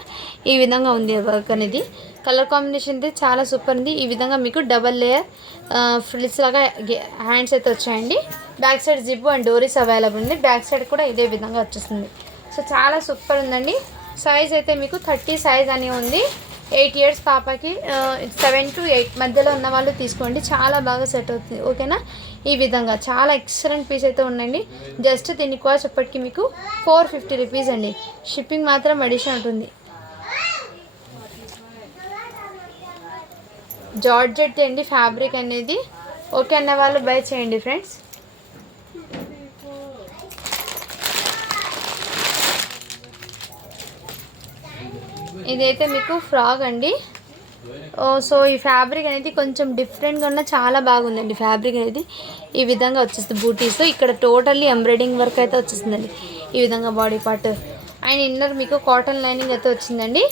ఈ విధంగా ఉంది వర్క్ అనేది. కలర్ కాంబినేషన్ అయితే చాలా సూపర్ ఉంది. ఈ విధంగా మీకు డబల్ లేయర్ ఫ్రిల్స్ లాగా హ్యాండ్స్ అయితే వచ్చాయండి. Back side zip and doris available ఉంది. బ్యాక్ సైడ్ కూడా ఇదే విధంగా వచ్చేస్తుంది. సో చాలా సూపర్ ఉందండి. సైజ్ అయితే మీకు 30 సైజ్ అని ఉంది. 8 years పాపకి 7 to 8 మధ్యలో ఉన్న వాళ్ళు తీసుకోండి, చాలా బాగా సెట్ అవుతుంది. ఓకేనా, ఈ విధంగా చాలా ఎక్సలెంట్ పీస్ అయితే ఉందండి. జస్ట్ దీని కాస్ట్ ఇప్పటికి మీకు 450 రూపీస్ అండి. షిప్పింగ్ మాత్రం అడిషనల్ ఉంటుంది. జార్జెట్ అండి ఫ్యాబ్రిక్ అనేది. ఓకే అన్న వాళ్ళు బై చేయండి ఫ్రెండ్స్. ఇదైతే మీకు ఫ్రాక్ అండి. సో ఈ ఫ్యాబ్రిక్ అనేది కొంచెం డిఫరెంట్గా ఉన్న చాలా బాగుందండి. ఫ్యాబ్రిక్ అనేది ఈ విధంగా వచ్చేస్తుంది బూటీస్తో. ఇక్కడ టోటల్లీ ఎంబ్రాయిడింగ్ వర్క్ అయితే వచ్చేస్తుందండి ఈ విధంగా బాడీ పార్ట్. అండ్ ఇన్నర్ మీకు కాటన్ లైనింగ్ అయితే వచ్చిందండి.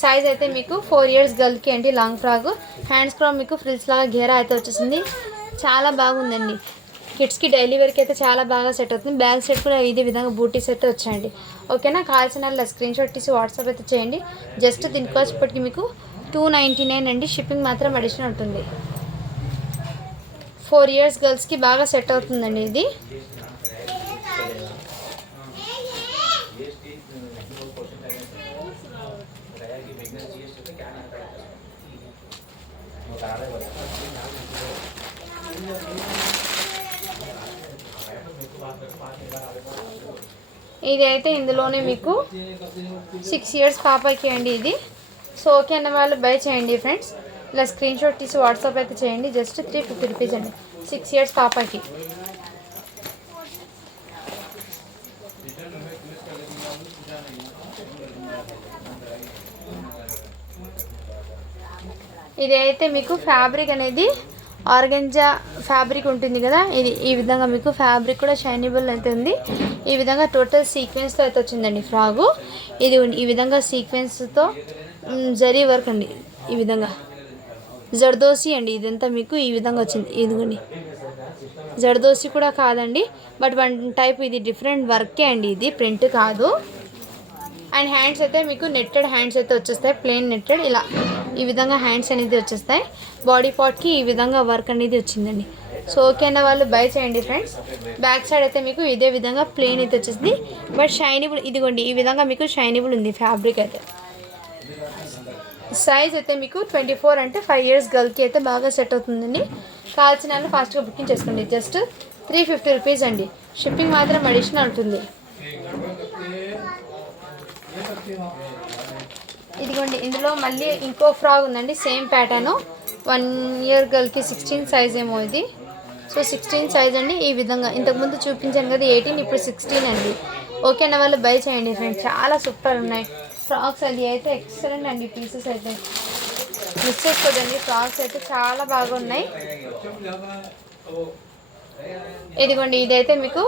సైజ్ అయితే మీకు 4 years గర్ల్కి అండి లాంగ్ ఫ్రాక్. హ్యాండ్స్ కూడా మీకు ఫ్రిల్స్ లాగా ఘేరా అయితే వచ్చేసింది, చాలా బాగుందండి. కిడ్స్కి డైలీ వేర్కి అయితే చాలా బాగా సెట్ అవుతుంది. బ్యాక్ సైడ్ కూడా ఇదే విధంగా బూటీస్ అయితే వచ్చాయండి. ఓకేనా, కావాల్సిన వాళ్ళ స్క్రీన్ షాట్ తీసి వాట్సాప్ అయితే చేయండి. జస్ట్ దీని కాస్ట్ ఇప్పటికి మీకు 299 అండి. షిప్పింగ్ మాత్రం అడిషనల్ ఉంటుంది. 4 years గర్ల్స్కి బాగా సెట్ అవుతుందండి ఇది. ఇది అయితే ఇందులోనే మీకు 6 years పాపకి అండి ఇది. సో ఓకే అన్న వాళ్ళు బై చేయండి ఫ్రెండ్స్. ఇలా స్క్రీన్ షాట్ తీసి వాట్సాప్ అయితే చేయండి. జస్ట్ 350 రూపీస్ అండి 6 years పాపకి. ఇది అయితే మీకు ఫ్యాబ్రిక్ అనేది ఆర్గంజా ఫ్యాబ్రిక్ ఉంటుంది కదా, ఇది ఈ విధంగా మీకు ఫ్యాబ్రిక్ కూడా షైనబుల్ అయితే ఉంది. ఈ విధంగా టోటల్ సీక్వెన్స్తో అయితే వచ్చిందండి ఫ్రాగు. ఇది ఈ విధంగా సీక్వెన్స్తో జరీ వర్క్ అండి. ఈ విధంగా జర్దోసి అండి, ఇదంతా మీకు ఈ విధంగా వచ్చింది. ఇదిగోండి, జర్దోసి కూడా కాదండి, బట్ వన్ టైప్ ఇది డిఫరెంట్ వర్కే అండి, ఇది ప్రింట్ కాదు. అండ్ హ్యాండ్స్ అయితే మీకు నెట్టెడ్ హ్యాండ్స్ అయితే వచ్చేస్తాయి, ప్లెయిన్ నెట్టెడ్ ఇలా ఈ విధంగా హ్యాండ్స్ అనేది వచ్చేస్తాయి. బాడీ పార్ట్కి ఈ విధంగా వర్క్ అనేది వచ్చిందండి. సో ఓకే అన్న వాళ్ళు బై చేయండి ఫ్రెండ్స్. బ్యాక్ సైడ్ అయితే మీకు ఇదే విధంగా ప్లెయిన్ అయితే వచ్చేసింది, బట్ షైనబుల్. ఇదిగోండి ఈ విధంగా మీకు షైనబుల్ ఉంది ఫ్యాబ్రిక్ అయితే. సైజ్ అయితే మీకు 24 అంటే 5 years గర్ల్కి అయితే బాగా సెట్ అవుతుందండి. కావాల్సిన వాళ్ళు ఫాస్ట్గా బుకింగ్ చేసుకోండి. జస్ట్ 350 రూపీస్ అండి. షిప్పింగ్ మాత్రం అడిషనల్ ఉంటుంది. ఇదిగోండి, ఇందులో మళ్ళీ ఇంకో ఫ్రాక్ ఉందండి, సేమ్ ప్యాటర్ను. 1 year గర్ల్కి 16 సైజ్ ఏమో ఇది. సో 16 సైజ్ అండి. ఈ విధంగా ఇంతకుముందు చూపించాను కదా 18, ఇప్పుడు 16 అండి. ఓకే అన్న వాళ్ళు బై చేయండి ఫ్రెండ్స్. చాలా సూపర్ ఉన్నాయి ఫ్రాక్స్. అది అయితే ఎక్సలెంట్ అండి. పీసెస్ అయితే మిస్ చేసుకోదండి. ఫ్రాక్స్ అయితే చాలా బాగున్నాయి. ఇదిగోండి, ఇదైతే మీకు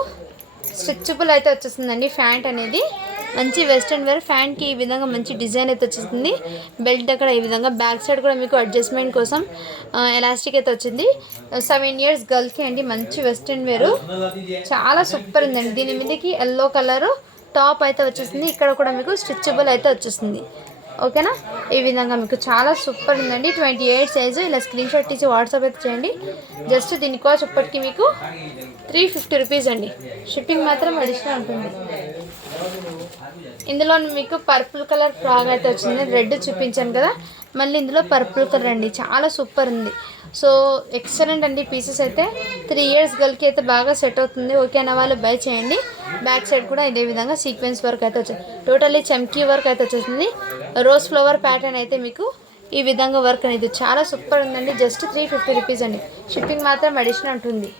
స్ట్రెచబుల్ అయితే వచ్చేస్తుందండి. ప్యాంట్ అనేది మంచి వెస్ట్రన్ వేర్. ఫ్యాంట్కి ఈ విధంగా మంచి డిజైన్ అయితే వచ్చేస్తుంది. బెల్ట్ అక్కడ ఈ విధంగా, బ్యాక్ సైడ్ కూడా మీకు అడ్జస్ట్మెంట్ కోసం ఎలాస్టిక్ అయితే వచ్చింది. 7 years గర్ల్కి అండి, మంచి వెస్ట్రన్ వేరు, చాలా సూపర్ ఉందండి. దీని మీదకి ఎల్లో కలరు టాప్ అయితే వచ్చేసింది. ఇక్కడ కూడా మీకు స్ట్రెచబుల్ అయితే వచ్చేస్తుంది. ఓకేనా. ఈ విధంగా మీకు చాలా సూపర్ ఉందండి. 28 సైజు. ఇలా స్క్రీన్ షాట్ తీసి వాట్సాప్ అయితే చేయండి. జస్ట్ దీని కాస్ట్ ఇప్పటికి మీకు 350 రూపీస్ అండి. షిప్పింగ్ మాత్రం అడిషనల్ ఉంటుంది. ఇందులో మీకు పర్పుల్ కలర్ ఫ్రాక్ అయితే వచ్చింది. రెడ్ చూపించాను కదా, మళ్ళీ ఇందులో పర్పుల్ కలర్ అండి. చాలా సూపర్ ఉంది. సో ఎక్సలెంట్ అండి. పీసెస్ అయితే 3 ఇయర్స్ గర్ల్కి అయితే బాగా సెట్ అవుతుంది. ఓకే అన్న వాళ్ళు బై చేయండి. బ్యాక్ సైడ్ కూడా ఇదే విధంగా సీక్వెన్స్ వర్క్ అయితే వచ్చేది. టోటల్లీ చమ్కీ వర్క్ అయితే వచ్చేసింది. రోజ్ ఫ్లవర్ ప్యాటర్న్ అయితే మీకు ఈ విధంగా వర్క్ అనేది చాలా సూపర్ ఉందండి. జస్ట్ 350 రూపీస్ అండి. షిప్పింగ్ మాత్రం అడిషనల్ ఉంటుంది.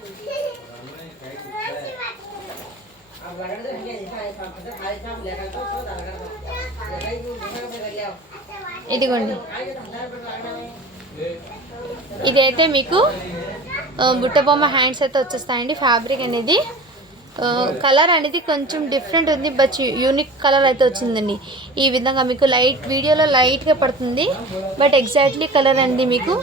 ఇదిగోండి, ఇదైతే మీకు బుట్టబొమ్మ హ్యాండ్స్ అయితే వచ్చేస్తాయండి. ఫ్యాబ్రిక్ అనేది కలర్ అనేది కొంచెం డిఫరెంట్ ఉంది, బట్ యూనిక్ కలర్ అయితే వచ్చిందండి. ఈ విధంగా మీకు లైట్ వీడియోలో లైట్గా పడుతుంది, బట్ ఎగ్జాక్ట్లీ కలర్ అండి మీకు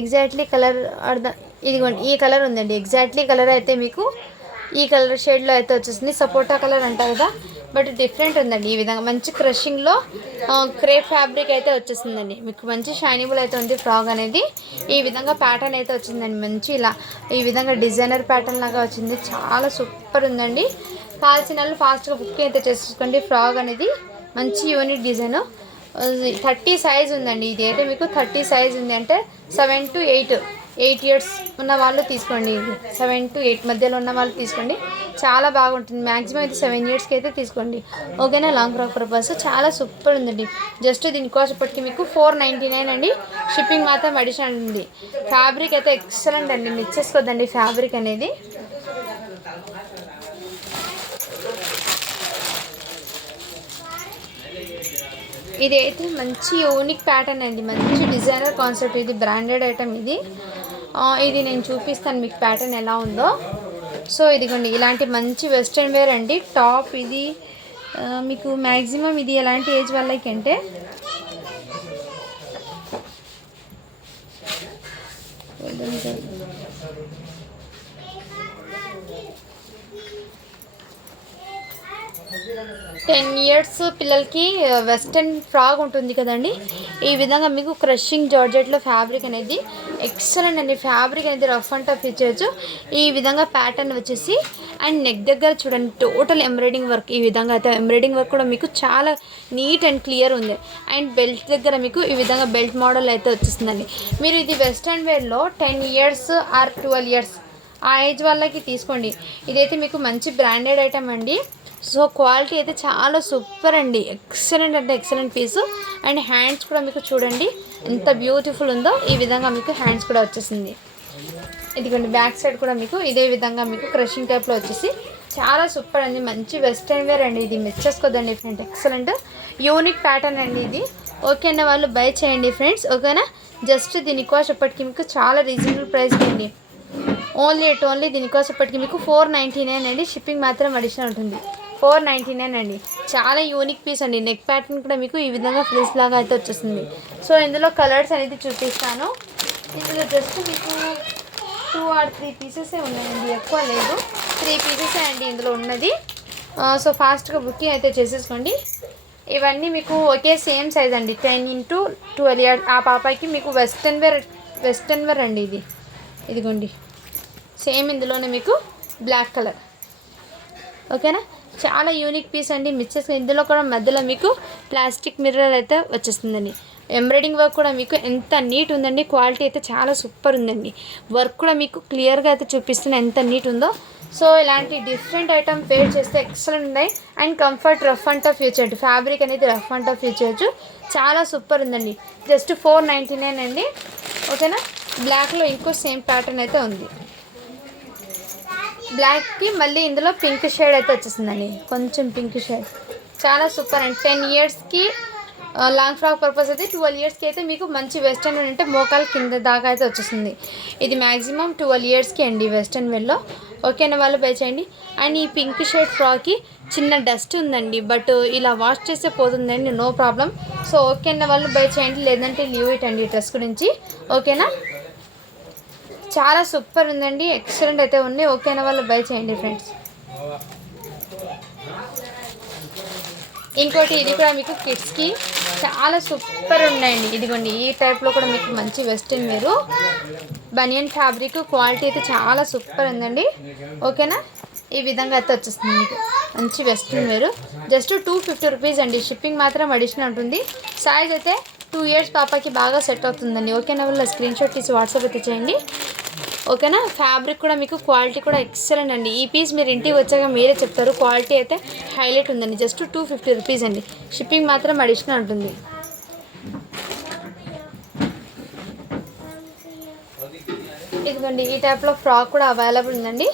ఎగ్జాక్ట్లీ కలర్ అర్థం. ఇదిగోండి ఈ కలర్ ఉందండి. ఎగ్జాక్ట్లీ కలర్ అయితే మీకు ఈ కలర్ షేడ్లో అయితే వచ్చేసింది. సపోటా కలర్ అంటారు కదా, బట్ డిఫరెంట్ ఉందండి. ఈ విధంగా మంచి క్రషింగ్లో క్రేప్ ఫ్యాబ్రిక్ అయితే వచ్చేసిందండి. మీకు మంచి షైనబుల్ అయితే ఉంది. ఫ్రాక్ అనేది ఈ విధంగా ప్యాటర్న్ అయితే వచ్చిందండి. మంచి ఇలా ఈ విధంగా డిజైనర్ ప్యాటర్న్ లాగా వచ్చింది. చాలా సూపర్ ఉందండి. కాల్సిన వాళ్ళు ఫాస్ట్గా బుక్ అయితే చేసుకోండి. ఫ్రాక్ అనేది మంచి యూనిక్ డిజైన్. 30 సైజ్ ఉందండి. ఇది అయితే మీకు 30 సైజ్ ఉంది, అంటే 7 to 8 ఇయర్స్ ఉన్న వాళ్ళు తీసుకోండి. ఇది 7 to 8 మధ్యలో ఉన్న వాళ్ళు తీసుకోండి. చాలా బాగుంటుంది. మ్యాక్సిమం అయితే 7 ఇయర్స్కి అయితే తీసుకోండి. ఓకేనా. లాంగ్ ఫ్రాక్ పర్పస్ చాలా సూపర్ ఉందండి. జస్ట్ దీని కాస్ట్ ఇప్పటికి మీకు 499 అండి. షిప్పింగ్ మాత్రం అడిషనల్ ఉంది. ఫ్యాబ్రిక్ అయితే ఎక్సలెంట్ అండి. నిచ్చేసుకోద్దండి ఫ్యాబ్రిక్ అనేది. ఇది అయితే మంచి యూనిక్ ప్యాటర్న్ అండి. మంచి డిజైనర్ కాన్సెప్ట్. ఇది బ్రాండెడ్ ఐటమ్. ఇది నేను చూపిస్తాను మీకు ప్యాటర్న్ ఎలా ఉందో. సో ఇదిగోండి, ఇలాంటి మంచి వెస్ట్రన్ వేర్ అండి. టాప్ ఇది మీకు మ్యాక్సిమం ఇది ఎలాంటి ఏజ్ వాళ్ళకి అంటే టెన్ ఇయర్స్ పిల్లలకి వెస్ట్రన్ ఫ్రాక్ ఉంటుంది కదండి. ఈ విధంగా మీకు క్రషింగ్ జార్జెట్లో ఫ్యాబ్రిక్ అనేది ఎక్సలెంట్ అండి. ఫ్యాబ్రిక్ అనేది రఫ్ అండ్ టఫ్ ఇచ్చేయచ్చు. ఈ విధంగా ప్యాటర్న్ వచ్చేసి అండ్ నెక్ దగ్గర చూడండి టోటల్ ఎంబ్రాయిడింగ్ వర్క్. ఈ విధంగా అయితే ఎంబ్రాయిడింగ్ వర్క్ కూడా మీకు చాలా నీట్ అండ్ క్లియర్ ఉంది. అండ్ బెల్ట్ దగ్గర మీకు ఈ విధంగా బెల్ట్ మోడల్ అయితే వచ్చేస్తుందండి. మీరు ఇది వెస్ట్రన్ వేర్లో 10 ఇయర్స్ ఆర్ 12 ఇయర్స్ ఆ ఏజ్ వాళ్ళకి తీసుకోండి. ఇదైతే మీకు మంచి బ్రాండెడ్ ఐటమ్ అండి. సో క్వాలిటీ అయితే చాలా సూపర్ అండి. ఎక్సలెంట్ అంటే ఎక్సలెంట్ పీసు. అండ్ హ్యాండ్స్ కూడా మీకు చూడండి ఎంత బ్యూటిఫుల్ ఉందో. ఈ విధంగా మీకు హ్యాండ్స్ కూడా వచ్చేసింది. ఇదిగోండి బ్యాక్ సైడ్ కూడా మీకు ఇదే విధంగా మీకు క్రషింగ్ టైప్లో వచ్చేసి చాలా సూపర్ అండి. మంచి వెస్ట్రన్ వేర్ అండి. ఇది మిస్ చేసుకోదండి ఫ్రెండ్. ఎక్సలెంట్ యూనిక్ ప్యాటర్న్ అండి ఇది. ఓకే అన్న వాళ్ళు బై చేయండి ఫ్రెండ్స్. ఓకేనా. జస్ట్ దీని కాస్ట్ ఇప్పటికి మీకు చాలా రీజనబుల్ ప్రైస్ అండి. ఓన్లీ దీని కాస్ట్ ఇప్పటికి మీకు 499 అండి. షిప్పింగ్ మాత్రం అడిషనల్ ఉంటుంది. 499 అండి. చాలా యూనిక్ పీస్ అండి. నెక్ ప్యాటర్న్ కూడా మీకు ఈ విధంగా ఫ్రిల్స్ లాగా అయితే వచ్చేస్తుంది. సో ఇందులో కలర్స్ అనేది చూపిస్తాను. ఇందులో జస్ట్ మీకు 2 or 3 పీసెసే ఉన్నాయండి, ఎక్కువ లేదు. 3 పీసెసే అండి ఇందులో ఉన్నది. సో ఫాస్ట్గా బుకింగ్ అయితే చేసేసుకోండి. ఇవన్నీ మీకు ఒకే సేమ్ సైజ్ అండి. 10 into 12 ఇయర్స్ ఆ పాపకి మీకు వెస్ట్రన్ వేర్ అండి. ఇదిగోండి సేమ్ ఇందులోనే మీకు బ్లాక్ కలర్. ఓకేనా. చాలా యూనిక్ పీస్ అండి. మిక్సెస్ ఇందులో కూడా మధ్యలో మీకు ప్లాస్టిక్ మిర్రర్ అయితే వచ్చేస్తుందండి. ఎంబ్రాయిడింగ్ వర్క్ కూడా మీకు ఎంత నీట్ ఉందండి. క్వాలిటీ అయితే చాలా సూపర్ ఉందండి. వర్క్ కూడా మీకు క్లియర్గా అయితే చూపిస్తుంది ఎంత నీట్ ఉందో. సో ఇలాంటి డిఫరెంట్ ఐటమ్ పేర్ చేస్తే ఎక్సలెంట్ ఉన్నాయి. And comfort rough and tough use చేయొచ్చు. ఫ్యాబ్రిక్ అనేది రఫ్ అండ్ టఫ్ యూజ్ చేయొచ్చు. చాలా సూపర్ ఉందండి. జస్ట్ 499 అండి. ఓకేనా. బ్లాక్లో ఇంకో సేమ్ ప్యాటర్న్ అయితే ఉంది. బ్లాక్కి మళ్ళీ ఇందులో పింక్ షేడ్ అయితే వచ్చేసిందండి. కొంచెం పింక్ షేడ్ చాలా సూపర్ అండి. 10 ఇయర్స్కి లాంగ్ ఫ్రాక్ పర్పస్ అయితే 12 ఇయర్స్కి అయితే మీకు మంచి వెస్ట్రన్ వేర్ అంటే మోకాలు కింద దాకా అయితే వచ్చేస్తుంది. ఇది మ్యాక్సిమం 12 ఇయర్స్కి అండి వెస్ట్రన్ వేర్లో. ఓకే అన్న వాళ్ళు బై చేయండి. అండ్ ఈ పింక్ షేడ్ ఫ్రాక్కి చిన్న డస్ట్ ఉందండి, బట్ ఇలా వాష్ చేస్తే పోతుందండి, నో ప్రాబ్లం. సో ఓకే అన్న వాళ్ళు బై చేయండి, లేదంటే లీవ్ ఇట్ అండి డ్రెస్ గురించి. ఓకేనా. చాలా సూపర్ ఉందండి. ఎక్సలెంట్ అయితే ఉంది. ఓకే అన్న వాళ్ళు బై చేయండి ఫ్రెండ్స్. ఇంకోటి ఇది కూడా మీకు కిడ్స్కి చాలా సూపర్ ఉన్నాయండి. ఇదిగోండి ఈ టైప్లో కూడా మీకు మంచి వెస్ట్రన్ వేరు బనియన్ ఫ్యాబ్రిక్ క్వాలిటీ అయితే చాలా సూపర్ ఉందండి. ఓకేనా, ఈ విధంగా అయితే వచ్చేస్తుంది మీకు మంచి వెస్ట్రన్ వేరు. జస్ట్ 250 రూపీస్ అండి. షిప్పింగ్ మాత్రం అడిషనల్ ఉంటుంది. సైజ్ అయితే 2 ఇయర్స్ పాపకి బాగా సెట్ అవుతుందండి. ఓకేనా, వల్ల స్క్రీన్ షాట్ తీసి వాట్సాప్ అయితే చేయండి. ఓకేనా, ఫ్యాబ్రిక్ కూడా మీకు క్వాలిటీ కూడా ఎక్సలెంట్ అండి. ఈ పీస్ మీరు ఇంటికి వచ్చాక మీరే చెప్తారు, క్వాలిటీ అయితే హైలైట్ ఉందండి. జస్ట్ 250 రూపీస్ అండి. షిప్పింగ్ మాత్రం అడిషనల్ ఉంటుంది. ఇదిగోండి ఈ టైప్లో ఫ్రాక్ కూడా అవైలబుల్ ఉందండి.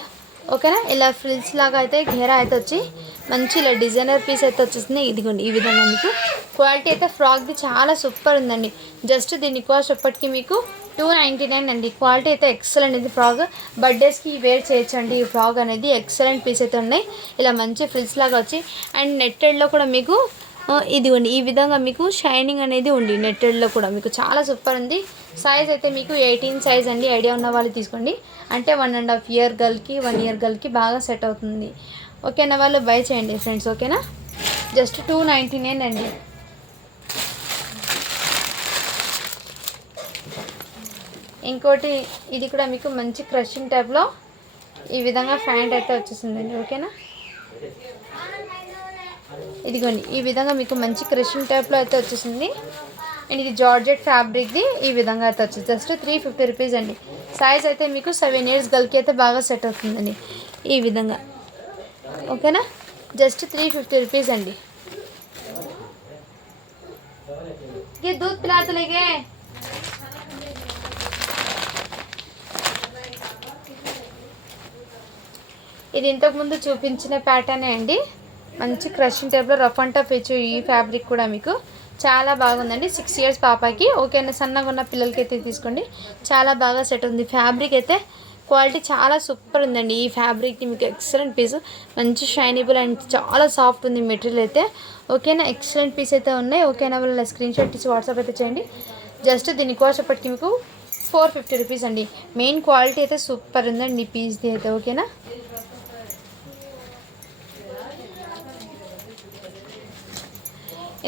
ఓకేనా, ఇలా ఫ్రిల్స్ లాగా అయితే ఘేరా అయితే వచ్చి మంచి ఇలా డిజైనర్ పీస్ అయితే వచ్చేసింది. ఇదిగోండి ఈ విధంగా మీకు క్వాలిటీ అయితే ఫ్రాక్ది చాలా సూపర్ ఉందండి. జస్ట్ దీని కాస్ట్ ఎప్పటికీ మీకు 299 అండి. క్వాలిటీ అయితే ఎక్సలెంట్. ఇది ఫ్రాక్ బర్త్డేస్కి వేర్ చేయొచ్చండి. ఈ ఫ్రాక్ అనేది ఎక్సలెంట్ పీస్ అయితే ఉన్నాయి. ఇలా మంచి ఫ్రిల్స్ లాగా వచ్చి అండ్ నెట్టెడ్లో కూడా మీకు ఇదిగోండి ఈ విధంగా మీకు షైనింగ్ అనేది ఉంది. నెట్టెడ్లో కూడా మీకు చాలా సూపర్ ఉంది. సైజ్ అయితే మీకు 18 సైజ్ అండి. ఐడియా ఉన్న వాళ్ళు తీసుకోండి. అంటే 1.5 ఇయర్ గర్ల్కి 1 ఇయర్ గర్ల్కి బాగా సెట్ అవుతుంది. ఓకేనా, వాళ్ళు బై చేయండి ఫ్రెండ్స్. ఓకేనా, జస్ట్ 299 అండి. ఇంకోటి ఇది కూడా మీకు మంచి క్రషింగ్ టైప్లో ఈ విధంగా ప్యాంట్ అయితే వచ్చేసిందండి. ఓకేనా, ఇదిగోండి ఈ విధంగా మీకు మంచి క్రషింగ్ టైప్లో అయితే వచ్చేసింది. అండ్ ఇది జార్జెట్ ఫ్యాబ్రిక్ది ఈ విధంగా అయితే వచ్చేది. జస్ట్ 350 రూపీస్ అండి. సైజ్ అయితే మీకు 7 ఇయర్స్ గర్ల్కి అయితే బాగా సెట్ అవుతుందండి ఈ విధంగా. ఓకేనా, జస్ట్ 350 రూపీస్ అండి. ये दूध पिला तो लेके ఇది ఇంతకుముందు చూపించిన ప్యాటర్నే అండి. మంచి క్రషింగ్ టైప్లో రఫ్ అండ్ టఫ్ ఇచ్చు. ఈ ఫ్యాబ్రిక్ కూడా మీకు చాలా బాగుందండి. 6 ఇయర్స్ పాపకి ఓకేనా, సన్నగా ఉన్న పిల్లలకి అయితే తీసుకోండి. చాలా బాగా సెట్ ఉంది. ఫ్యాబ్రిక్ అయితే క్వాలిటీ చాలా సూపర్ ఉందండి. ఈ ఫ్యాబ్రిక్కి మీకు ఎక్సలెంట్ పీస్, మంచి షైనబుల్ అండ్ చాలా సాఫ్ట్ ఉంది మెటీరియల్ అయితే. ఓకేనా, ఎక్సలెంట్ పీస్ అయితే ఉన్నాయి. ఓకేనా, వాళ్ళ స్క్రీన్ షాట్ ఇచ్చి వాట్సాప్ అయితే చేయండి. జస్ట్ దీని కాస్ట్ ఎప్పటికీ మీకు 450 రూపీస్ అండి. మెయిన్ క్వాలిటీ అయితే సూపర్ ఉందండి ఈ పీస్ది అయితే. ఓకేనా,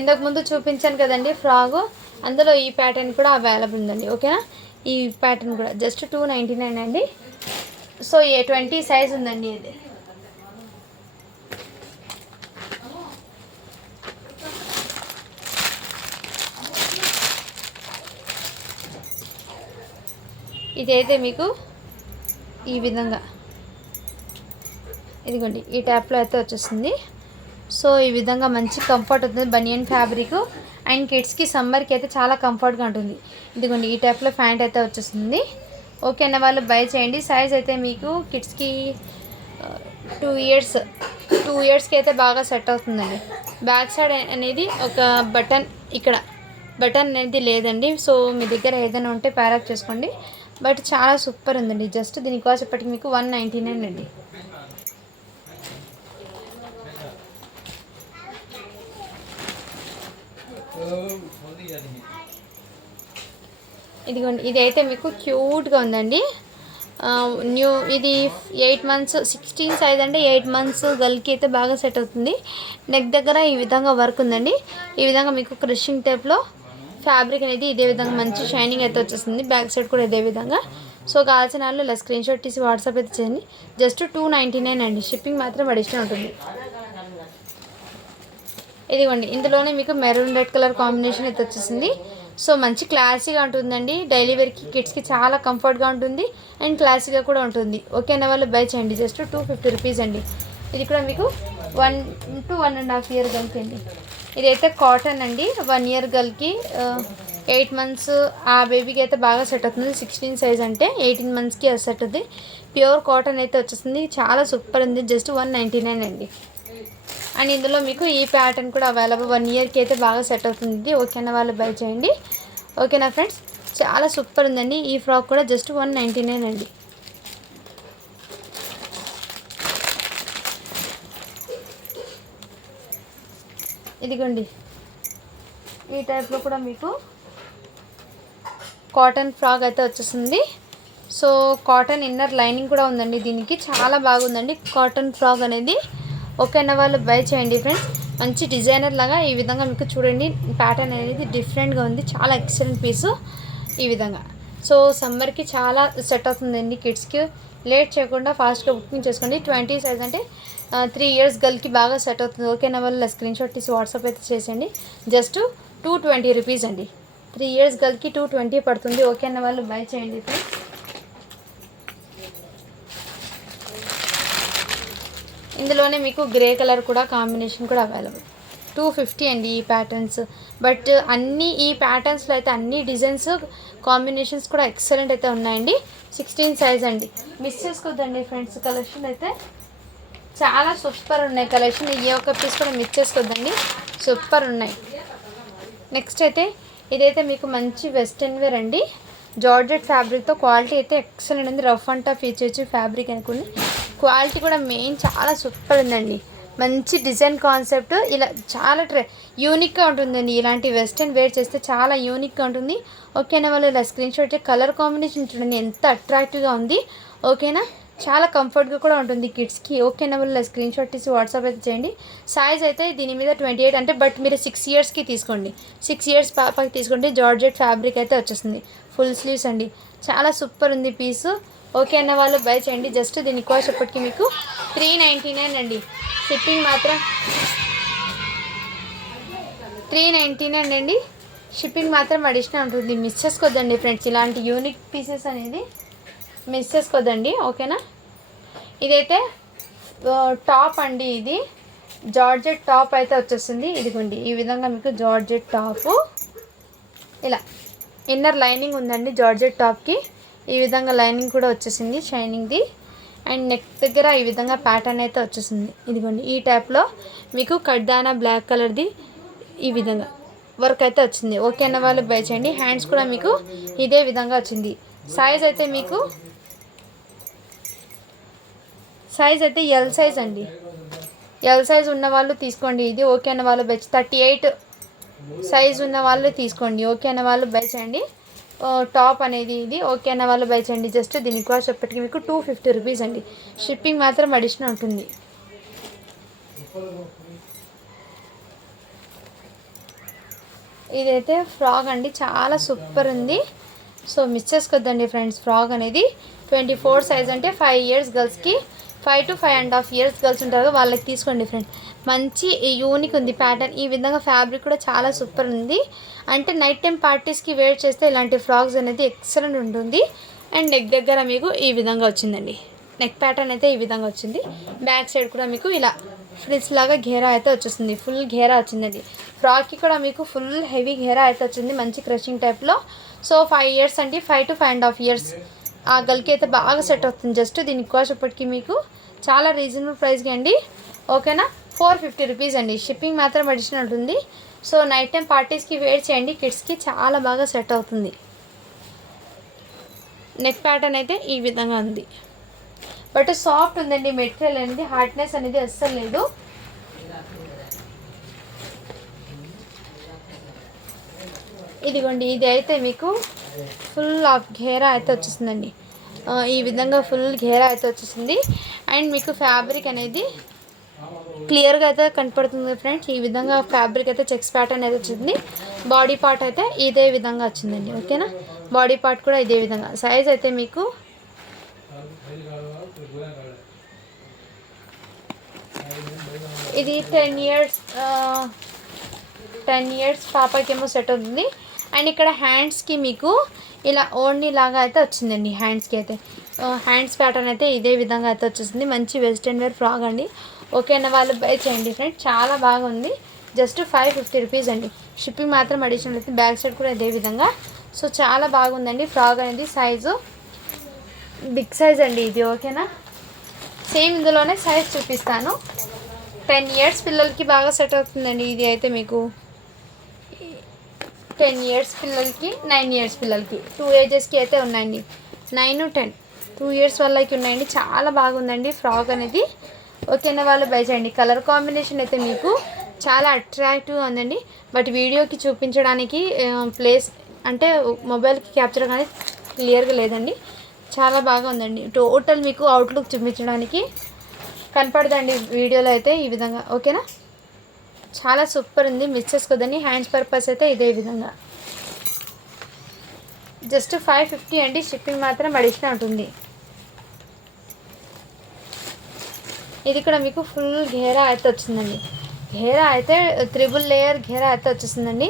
ఇంతకు ముందు చూపించాను కదండి ఫ్రాక్, అందులో ఈ ప్యాటర్న్ కూడా అవైలబుల్ ఉందండి. ఓకేనా, ఈ ప్యాటర్న్ కూడా జస్ట్ 299 అండి. సో ఏ 20 సైజ్ ఉందండి ఇది. ఇదైతే మీకు ఈ విధంగా ఇదిగోండి ఈ ట్యాప్లో అయితే వచ్చేస్తుంది. సో ఈ విధంగా మంచి కంఫర్ట్ ఉంటుంది. బనియన్ ఫ్యాబ్రిక్ అండ్ కిడ్స్కి సమ్మర్కి అయితే చాలా కంఫర్ట్గా ఉంటుంది. ఇదిగోండి ఈ టైప్లో ప్యాంట్ అయితే వచ్చేస్తుంది. ఓకే అన్న వాళ్ళు బై చేయండి. సైజ్ అయితే మీకు కిడ్స్కి 2 ఇయర్స్కి అయితే బాగా సెట్ అవుతుందండి. బ్యాక్ సైడ్ అనేది ఒక బటన్, ఇక్కడ బటన్ అనేది లేదండి. సో మీ దగ్గర ఏదైనా ఉంటే ప్యారప్ చేసుకోండి. బట్ చాలా సూపర్ ఉందండి. జస్ట్ దీని కాస్ట్ ఇప్పటికి మీకు 199 అండి. ఇదిగోండి ఇదైతే మీకు క్యూట్గా ఉందండి. ఇది 8 మంత్స్ 16 సైజ్ అంటే 8 మంత్స్ గర్ల్కి అయితే బాగా సెట్ అవుతుంది. నెక్ దగ్గర ఈ విధంగా వర్క్ ఉందండి. ఈ విధంగా మీకు క్రషింగ్ టైప్లో ఫ్యాబ్రిక్ అనేది ఇదే విధంగా మంచి షైనింగ్ అయితే వచ్చేస్తుంది. బ్యాక్ సైడ్ కూడా ఇదే విధంగా. సో కావాల్సిన వాళ్ళు ఇలా స్క్రీన్ షాట్ తీసి వాట్సాప్ అయితే చేయండి. జస్ట్ 299 అండి. షిప్పింగ్ మాత్రం అడిషనల్ ఉంటుంది. ఇదిగోండి ఇందులోనే మీకు మెరూన్ రెడ్ కలర్ కాంబినేషన్ అయితే వచ్చేసింది. సో మంచి క్లాసీగా ఉంటుందండి. డైలీ వేర్కి కిడ్స్కి చాలా కంఫర్ట్గా ఉంటుంది అండ్ క్లాసీగా కూడా ఉంటుంది. ఓకే అన్న వాళ్ళు బై చేయండి. జస్ట్ 250 రూపీస్ అండి. ఇది కూడా మీకు 1 to 1.5 ఇయర్ గర్ల్కి అండి. ఇదైతే కాటన్ అండి. 1 ఇయర్ గర్ల్కి 8 మంత్స్ ఆ బేబీకి అయితే బాగా సెట్ అవుతుంది. 16 సైజ్ అంటే 18 మంత్స్కి సెట్ అవుతుంది. ప్యూర్ కాటన్ అయితే వచ్చేస్తుంది. చాలా సూపర్ ఉంది. జస్ట్ 199 అండి. అండ్ ఇందులో మీకు ఈ ప్యాటర్న్ కూడా అవైలబుల్. 1 ఇయర్కి అయితే బాగా సెట్ అవుతుంది. ఓకేనా వాళ్ళు బై చేయండి. ఓకేనా ఫ్రెండ్స్, చాలా సూపర్ ఉందండి. ఈ ఫ్రాక్ కూడా జస్ట్ 199 అండి. ఇదిగోండి ఈ టైప్లో కూడా మీకు కాటన్ ఫ్రాక్ అయితే వచ్చేస్తుంది. సో కాటన్ ఇన్నర్ లైనింగ్ కూడా ఉందండి. దీనికి చాలా బాగుందండి కాటన్ ఫ్రాక్ అనేది. ఓకే అన్న వాళ్ళు బై చేయండి ఫ్రెండ్స్. మంచి డిజైనర్ లాగా ఈ విధంగా మీకు చూడండి ప్యాటర్న్ అనేది డిఫరెంట్గా ఉంది, చాలా ఎక్సలెంట్ పీసు ఈ విధంగా. సో సమ్మర్కి చాలా సెట్ అవుతుందండి కిడ్స్కి. లేట్ చేయకుండా ఫాస్ట్గా బుకింగ్ చేసుకోండి. 20 సైజ్ అంటే 3 ఇయర్స్ గర్ల్కి బాగా సెట్ అవుతుంది. ఓకేనా వాళ్ళు స్క్రీన్ షాట్ తీసి వాట్సాప్ అయితే చేసేయండి. జస్ట్ 220 రూపీస్ అండి. 3 ఇయర్స్ గర్ల్కి 220 పడుతుంది. ఓకేనా వాళ్ళు బై చేయండి ఫ్రెండ్స్. ఇందులోనే మీకు గ్రే కలర్ కూడా కాంబినేషన్ కూడా అవైలబుల్. 250 అండి ఈ ప్యాటర్న్స్. బట్ అన్నీ ఈ ప్యాటర్న్స్లో అయితే అన్ని డిజైన్స్ కాంబినేషన్స్ కూడా ఎక్సలెంట్ అయితే ఉన్నాయండి. 16 సైజ్ అండి, మిస్ చేసుకోవద్దండి ఫ్రెండ్స్. కలెక్షన్ అయితే చాలా సూపర్ ఉన్నాయి కలెక్షన్. ఏ ఒక్క పీస్ కూడా మిస్ చేసుకోవద్దండి, సూపర్ ఉన్నాయి. నెక్స్ట్ అయితే ఇదైతే మీకు మంచి వెస్ట్రన్ వేర్ అండి. జార్జెట్ ఫ్యాబ్రిక్తో క్వాలిటీ అయితే ఎక్సలెంట్ ఉంది. రఫ్ అండ్ టఫ్ ఇచ్చేసి ఫ్యాబ్రిక్ అనుకోండి, క్వాలిటీ కూడా మెయిన్ చాలా సూపర్ ఉందండి. మంచి డిజైన్ కాన్సెప్ట్, ఇలా చాలా యూనిక్గా ఉంటుందండి. ఇలాంటి వెస్ట్రన్ వేర్ చేస్తే చాలా యూనిక్గా ఉంటుంది. ఓకేనా వాళ్ళు ఇలా స్క్రీన్ షాట్ కలర్ కాంబినేషన్ చూడండి ఎంత అట్రాక్టివ్గా ఉంది. ఓకేనా చాలా కంఫర్ట్గా కూడా ఉంటుంది కిడ్స్కి. ఓకేనా వాళ్ళు స్క్రీన్ షాట్ తీసి వాట్సాప్ అయితే చేయండి. సైజ్ అయితే దీని మీద 28 అంటే బట్ మీరు 6 ఇయర్స్కి తీసుకోండి. 6 ఇయర్స్ పాపకి తీసుకోండి. జార్జెట్ ఫ్యాబ్రిక్ అయితే వచ్చేస్తుంది. ఫుల్ స్లీవ్స్ అండి, చాలా సూపర్ ఉంది పీసు. ఓకే అన్న వాళ్ళు బై చేయండి. జస్ట్ దీని కాస్ట్ ఇప్పటికి మీకు 399 అండి. షిప్పింగ్ మాత్రం 399 అండి. షిప్పింగ్ మాత్రం అడిషనల్ ఉంటుంది. మిస్ చేసుకోవద్దండి ఫ్రెండ్స్, ఇలాంటి యూనిక్ పీసెస్ అనేది మిస్ చేసుకోవద్దండి. ఓకేనా ఇదైతే టాప్ అండి, ఇది జార్జెట్ టాప్ అయితే వచ్చేస్తుంది. ఇదిగోండి ఈ విధంగా మీకు జార్జెట్ టాపు, ఇలా ఇన్నర్ లైనింగ్ ఉందండి జార్జెట్ టాప్కి. ఈ విధంగా లైనింగ్ కూడా వచ్చేసింది షైనింగ్ది. అండ్ నెక్ దగ్గర ఈ విధంగా ప్యాటర్న్ అయితే వచ్చేసింది. ఇదిగోండి ఈ టైప్లో మీకు కడ్దానా బ్లాక్ కలర్ది ఈ విధంగా వర్క్ అయితే వచ్చింది. ఓకే అన్న వాళ్ళు బై చేయండి. హ్యాండ్స్ కూడా మీకు ఇదే విధంగా వచ్చింది. సైజ్ అయితే మీకు సైజ్ అయితే ఎల్ సైజ్ అండి. ఎల్ సైజ్ ఉన్న వాళ్ళు తీసుకోండి ఇది. ఓకే అన్న వాళ్ళు బై 38 సైజ్ ఉన్న వాళ్ళు తీసుకోండి. ఓకే అన్న వాళ్ళు బై చేయండి. టాప్ అనేది ఇది. ఓకే అన్న వాళ్ళు బై చేయండి. జస్ట్ దీని కాస్ట్ చెప్పటికి మీకు 250 రూపీస్ అండి. షిప్పింగ్ మాత్రం అడిషనల్ ఉంటుంది. ఇదైతే ఫ్రాక్ అండి, చాలా సూపర్ ఉంది. సో మిస్ చేసుకోవద్దండి ఫ్రెండ్స్. ఫ్రాక్ అనేది 24 సైజ్ అంటే 5 ఇయర్స్ గర్ల్స్కి, 5 to 5.5 ఇయర్స్ గర్ల్స్ ఉంటారు వాళ్ళకి తీసుకోండి ఫ్రెండ్స్. మంచి యూనిక్ ఉంది ప్యాటర్న్. ఈ విధంగా ఫ్యాబ్రిక్ కూడా చాలా సూపర్ ఉంది. అంటే నైట్ టైం పార్టీస్కి వేర్ చేస్తే ఇలాంటి ఫ్రాక్స్ అనేది ఎక్సలెంట్ ఉంటుంది. అండ్ నెక్ దగ్గర మీకు ఈ విధంగా వచ్చిందండి. నెక్ ప్యాటర్న్ అయితే ఈ విధంగా వచ్చింది. బ్యాక్ సైడ్ కూడా మీకు ఇలా ఫ్రిల్స్ లాగా ఘేరా అయితే వచ్చేస్తుంది. ఫుల్ ఘేరా వచ్చిందండి. ఫ్రాక్కి కూడా మీకు ఫుల్ హెవీ ఘేరా అయితే వచ్చింది, మంచి క్రషింగ్ టైప్లో. సో 5 ఇయర్స్ అంటే 5 to 5.5 ఇయర్స్ ఆ గర్ల్కి అయితే బాగా సెట్ అవుతుంది. జస్ట్ దీని కాస్ట్ ఇప్పటికి మీకు చాలా రీజనబుల్ ప్రైస్కి అండి. ఓకేనా 450 రూపీస్ అండి. షిప్పింగ్ మాత్రం అడిషనల్ ఉంటుంది. సో నైట్ టైం పార్టీస్కి వేర్ చేయండి, కిడ్స్కి చాలా బాగా సెట్ అవుతుంది. నెక్ ప్యాటర్న్ అయితే ఈ విధంగా ఉంది. బట్ సాఫ్ట్ ఉందండి మెటీరియల్ అనేది, హార్డ్నెస్ అనేది అస్సలు లేదు. ఇదిగోండి ఇది అయితే మీకు ఫుల్ ఆఫ్ ఘేరా అయితే వచ్చేసిందండి. ఈ విధంగా ఫుల్ ఘేరా అయితే వచ్చేసింది. అండ్ మీకు ఫ్యాబ్రిక్ అనేది క్లియర్గా అయితే కనపడుతుంది ఫ్రెండ్స్. ఈ విధంగా ఫ్యాబ్రిక్ అయితే చెక్స్ ప్యాటర్న్ అయితే వచ్చింది. బాడీ పార్ట్ అయితే ఇదే విధంగా వచ్చిందండి. ఓకేనా బాడీ పార్ట్ కూడా ఇదే విధంగా. సైజ్ అయితే మీకు ఇది 10 ఇయర్స్ పాపకేమో సెట్ అవుతుంది. అండ్ ఇక్కడ హ్యాండ్స్కి మీకు ఇలా ఓణి లాగా అయితే వచ్చిందండి. హ్యాండ్స్కి అయితే హ్యాండ్స్ ప్యాటర్న్ అయితే ఇదే విధంగా అయితే వచ్చేసింది. మంచి వెస్ట్రన్ వేర్ ఫ్రాక్ అండి. ఓకే అన్న వాళ్ళు బై చేయండి ఫ్రెండ్స్, చాలా బాగుంది. జస్ట్ 550 రూపీస్ అండి. షిప్పింగ్ మాత్రం అడిషనల్ అయితే. బ్యాక్ సైడ్ కూడా ఇదే విధంగా. సో చాలా బాగుందండి ఫ్రాక్ అనేది. సైజు బిగ్ సైజ్ అండి ఇది. ఓకేనా సేమ్ ఇందులోనే సైజ్ చూపిస్తాను. 10 ఇయర్స్ పిల్లలకి బాగా సెట్ అవుతుందండి. ఇది అయితే మీకు 10 ఇయర్స్ పిల్లలకి, 9 ఇయర్స్ పిల్లలకి, 2 ఏజెస్కి అయితే ఉన్నాయండి. 9, 10 2 ఇయర్స్ వాళ్ళకి ఉన్నాయండి. చాలా బాగుందండి ఫ్రాక్ అనేది. ఓకేనా వాళ్ళు బై చేయండి. కలర్ కాంబినేషన్ అయితే మీకు చాలా అట్రాక్టివ్గా ఉందండి. బట్ వీడియోకి చూపించడానికి ప్లేస్ అంటే మొబైల్కి క్యాప్చర్ కానీ క్లియర్గా లేదండి. చాలా బాగా ఉందండి. టోటల్ మీకు అవుట్లుక్ చూపించడానికి కనపడదండి వీడియోలో అయితే ఈ విధంగా. ఓకేనా చాలా సూపర్ ఉంది, మిస్ చేసుకోదండి. హ్యాండ్స్ పర్పస్ అయితే ఇదే విధంగా జస్ట్ 550 అండి. షిప్పింగ్ మాత్రం అడిషనల్ ఉంటుంది. ఇది కూడా మీకు ఫుల్ ఘేరా అయితే వచ్చిందండి. ఘేరా అయితే 3 లేయర్ ఘేరా అయితే వచ్చేసిందండి.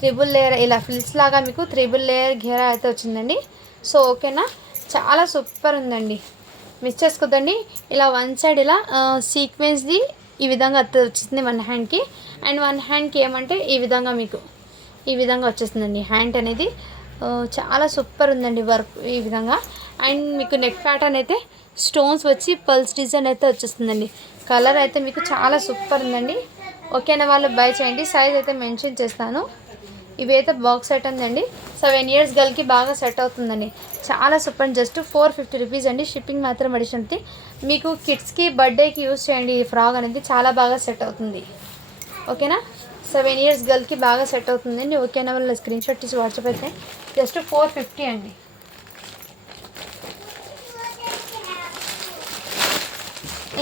3 లేయర్ ఇలా ఫ్లిల్స్ లాగా మీకు 3 లేయర్ ఘేరా అయితే వచ్చిందండి. సో ఓకేనా, చాలా సూపర్ ఉందండి, మిస్ చేసుకోదండి. ఇలా వన్ సైడ్ ఇలా సీక్వెన్స్ది ఈ విధంగా అయితే వచ్చింది వన్ హ్యాండ్కి. అండ్ వన్ హ్యాండ్కి ఏమంటే ఈ విధంగా మీకు ఈ విధంగా వచ్చేస్తుందండి. హ్యాండ్ అనేది చాలా సూపర్ ఉందండి వర్క్ ఈ విధంగా. అండ్ మీకు నెక్ ప్యాటర్న్ అయితే స్టోన్స్ వచ్చి పల్స్ డిజైన్ అయితే వచ్చేస్తుందండి. కలర్ అయితే మీకు చాలా సూపర్ ఉందండి. ఓకేనా, వాళ్ళు బై చేయండి. సైజ్ అయితే మెన్షన్ చేస్తాను. ఇవి అయితే బాక్స్ సెట్ ఉందండి. 7 ఇయర్స్ గర్ల్కి బాగా సెట్ అవుతుందండి. చాలా సూపర్, జస్ట్ 450 రూపీస్ అండి. షిప్పింగ్ మాత్రం అడిషనల్. మీకు కిడ్స్కి బర్త్డేకి యూస్ చేయండి. ఈ ఫ్రాక్ అనేది చాలా బాగా సెట్ అవుతుంది. ఓకేనా, 7 ఇయర్స్ గర్ల్కి బాగా సెట్ అవుతుందండి. ఓకేనా, వాళ్ళ స్క్రీన్ షాట్ తీసి వాట్సాప్ అయితే జస్ట్ 450 అండి.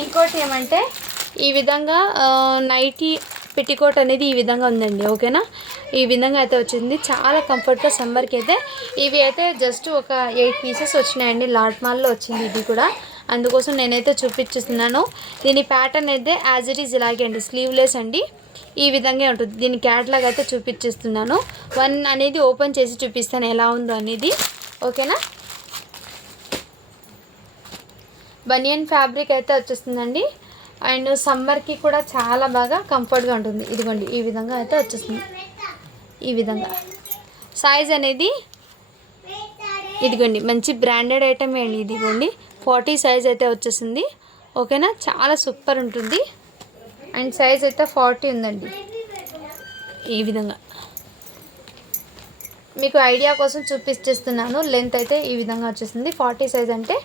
ఇంకోటి ఏమంటే ఈ విధంగా నైటీ పెట్టికోట్ అనేది ఈ విధంగా ఉందండి. ఓకేనా, ఈ విధంగా అయితే వచ్చింది. చాలా కంఫర్ట్గా సమ్మర్కి అయితే. ఇవి అయితే జస్ట్ ఒక 8 పీసెస్ వచ్చినాయండి. లాట్ మాల్లో వచ్చింది ఇది కూడా, అందుకోసం నేనైతే చూపించేస్తున్నాను. దీని ప్యాటర్న్ అయితే యాజ్ ఇట్ ఈజ్ ఇలాగే అండి, స్లీవ్లెస్ అండి. ఈ విధంగా ఉంటుంది. దీని క్యాట్లాగ్ అయితే చూపించేస్తున్నాను. వన్ అనేది ఓపెన్ చేసి చూపిస్తాను ఎలా ఉందో అనేది. ఓకేనా, బనియన్ ఫ్యాబ్రిక్ అయితే వచ్చేస్తుందండి. అండ్ సమ్మర్కి కూడా చాలా బాగా కంఫర్ట్గా ఉంటుంది. ఇదిగోండి ఈ విధంగా అయితే వచ్చేస్తుంది. ఈ విధంగా సైజ్ అనేది ఇదిగోండి మంచి బ్రాండెడ్ ఐటమే అండి. ఇదిగోండి 40 సైజ్ అయితే వచ్చేసింది. ఓకేనా, చాలా సూపర్ ఉంటుంది. అండ్ సైజ్ అయితే 40 ఉందండి. ఈ విధంగా మీకు ఐడియా కోసం చూపిస్తున్నాను. లెంత్ అయితే ఈ విధంగా వచ్చేసింది. 40 సైజ్ అంటే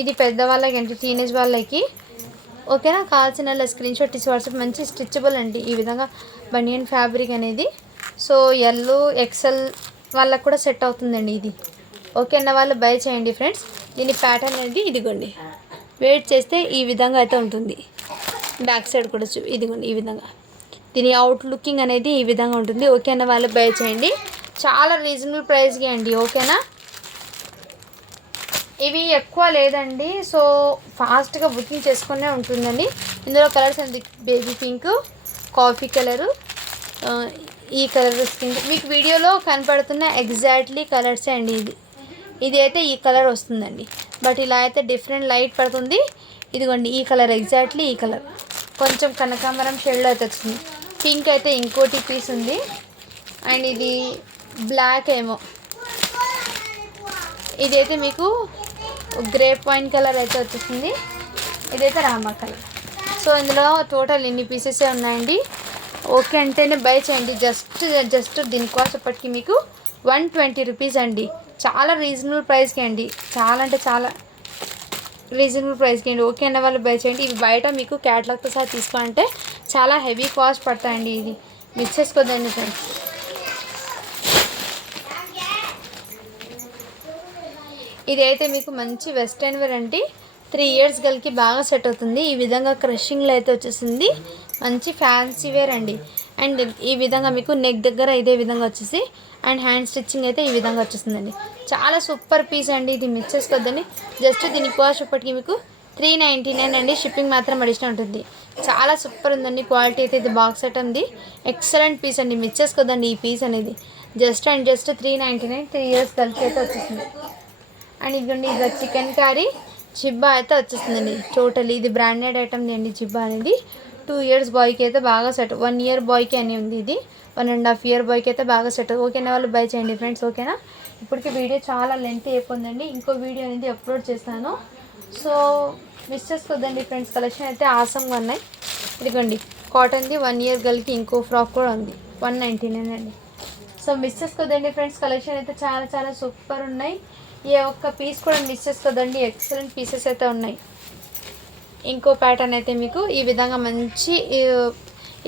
ఇది పెద్దవాళ్ళకి అంటే టీనేజ్ వాళ్ళకి. ఓకేనా, కావాల్సిన స్క్రీన్ షాట్ తీసి వాట్సాప్. మంచి స్టిచబుల్ అండి ఈ విధంగా బనియన్ ఫ్యాబ్రిక్ అనేది. సో ఎల్ ఎక్సెల్ వాళ్ళకు కూడా సెట్ అవుతుందండి ఇది. ఓకేనా, వాళ్ళు బై చేయండి ఫ్రెండ్స్. దీని ప్యాటర్న్ అనేది ఇదిగోండి, వెయిట్ చేస్తే ఈ విధంగా అయితే ఉంటుంది. బ్యాక్ సైడ్ కూడా ఇదిగోండి ఈ విధంగా. దీని అవుట్ లుకింగ్ అనేది ఈ విధంగా ఉంటుంది. ఓకేనా, వాళ్ళు బై చేయండి. చాలా రీజనబుల్ ప్రైస్కి అండి. ఓకేనా, ఇవి ఎక్కువ లేదండి. సో ఫాస్ట్గా బుకింగ్ చేసుకునే ఉంటుందండి. ఇందులో కలర్స్ అండి, బేబీ పింక్, కాఫీ కలరు, ఈ కలర్ స్కిన్. మీకు వీడియోలో కనపడుతున్న ఎగ్జాక్ట్లీ కలర్సే అండి. ఇది అయితే ఈ కలర్ వస్తుందండి. బట్ ఇలా అయితే డిఫరెంట్ లైట్ పడుతుంది. ఇదిగోండి ఈ కలర్, ఎగ్జాక్ట్లీ ఈ కలర్ కొంచెం కనకాంబరం షేడ్లో అయితే వచ్చింది. పింక్ అయితే ఇంకోటి పీస్ ఉంది. అండ్ ఇది బ్లాక్ ఏమో, ఇదైతే మీకు గ్రేప్ వైన్ కలర్ అయితే వచ్చేసింది. ఇదైతే రామా కలర్. సో ఇందులో టోటల్ ఇన్ని పీసెసే ఉన్నాయండి. ఓకే అంటేనే బై చేయండి. జస్ట్ దీని కాస్ట్ ఇప్పటికి మీకు 120 రూపీస్ అండి. చాలా రీజనబుల్ ప్రైస్కి అండి. చాలా అంటే చాలా రీజనబుల్ ప్రైస్కి అండి. ఓకే అన్న వాళ్ళు బై చేయండి. ఇవి బయట మీకు క్యాటలాగ్తో సహా తీసుకోవాలంటే చాలా హెవీ కాస్ట్ పడతాయండి. ఇది మిస్ చేసుకోదండి ఫ్రెండ్స్. ఇది అయితే మీకు మంచి వెస్ట్రన్ వేర్ అండి. 3 ఇయర్స్ గర్ల్కి బాగా సెట్ అవుతుంది. ఈ విధంగా క్రషింగ్లో అయితే వచ్చేసింది. మంచి ఫ్యాన్సీ వేర్ అండి. అండ్ ఈ విధంగా మీకు నెక్ దగ్గర ఇదే విధంగా వచ్చేసి అండ్ హ్యాండ్ స్టిచ్చింగ్ అయితే ఈ విధంగా వచ్చేసిందండి. చాలా సూపర్ పీస్ అండి. ఇది మిస్ చేసుకోవద్దండి. జస్ట్ దీని కాస్ట్ ఇప్పటికి మీకు 399 అండి. షిప్పింగ్ మాత్రం అడిషనల్ ఉంటుంది. చాలా సూపర్ ఉందండి. క్వాలిటీ అయితే ఇది బాక్స్ సెట్ ఉంది. ఎక్సలెంట్ పీస్ అండి. మిస్ చేసుకోవద్దండి ఈ పీస్ అనేది. జస్ట్ 399, 3 ఇయర్స్ గర్ల్కి అయితే వచ్చేసింది. అండ్ ఇదిగోండి ఇది చికెన్ కర్రీ జిబ్బా అయితే వచ్చేస్తుందండి. టోటల్ ఇది బ్రాండెడ్ ఐటమ్ అండి. జిబ్బా అనేది 2 ఇయర్స్ బాయ్కి అయితే బాగా సెట్. 1 ఇయర్ బాయ్కి అని ఉంది. ఇది 1.5 ఇయర్ బాయ్కి అయితే బాగా సెట్. ఓకేనా, వాళ్ళు బై చేయండి ఫ్రెండ్స్. ఓకేనా, ఇప్పటికి వీడియో చాలా లెంత్ అయిపోయిందండి. ఇంకో వీడియో అనేది అప్లోడ్ చేస్తాను. సో మిస్ చేసుకోవద్దండి ఫ్రెండ్స్. కలెక్షన్ అయితే ఆసంగా ఉన్నాయి. ఇదిగోండి కాటన్ది 1 ఇయర్ గర్ల్కి ఇంకో ఫ్రాక్ కూడా ఉంది. 199 అండి. సో మిస్ చేసుకోవద్దండి ఫ్రెండ్స్. కలెక్షన్ అయితే చాలా చాలా సూపర్ ఉన్నాయి. ఏ ఒక్క పీస్ కూడా మిస్ చేసుకోదండి. ఎక్సలెంట్ పీసెస్ అయితే ఉన్నాయి. ఇంకో ప్యాటర్న్ అయితే మీకు ఈ విధంగా మంచి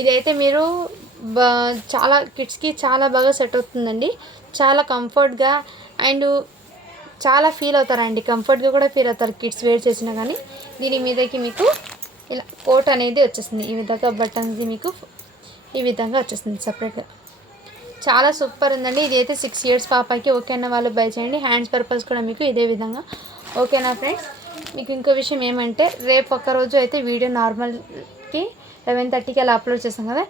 ఇదైతే మీరు చాలా కిడ్స్కి చాలా బాగా సెట్ అవుతుందండి. చాలా కంఫర్ట్గా అండ్ చాలా ఫీల్ అవుతారండి. కంఫర్ట్గా కూడా ఫీల్ అవుతారు కిడ్స్ వేర్ చేసినా కానీ. దీని మీదకి మీకు ఇలా కోట్ అనేది వచ్చేస్తుంది. ఈ విధంగా బటన్స్ మీకు ఈ విధంగా వచ్చేస్తుంది సపరేట్గా. చాలా సూపర్ ఉందండి. ఇది అయితే 6 years పాపకి ఓకే అన్న వాళ్ళు బై చేయండి. హ్యాండ్స్ పర్పస్ కూడా మీకు ఇదే విధంగా ఓకేనా ఫ్రెండ్స్. మీకు ఇంకో విషయం ఏమంటే రేపు ఒక్కరోజు అయితే వీడియో నార్మల్కి 11:30కి అలా అప్లోడ్ చేస్తాం కదా.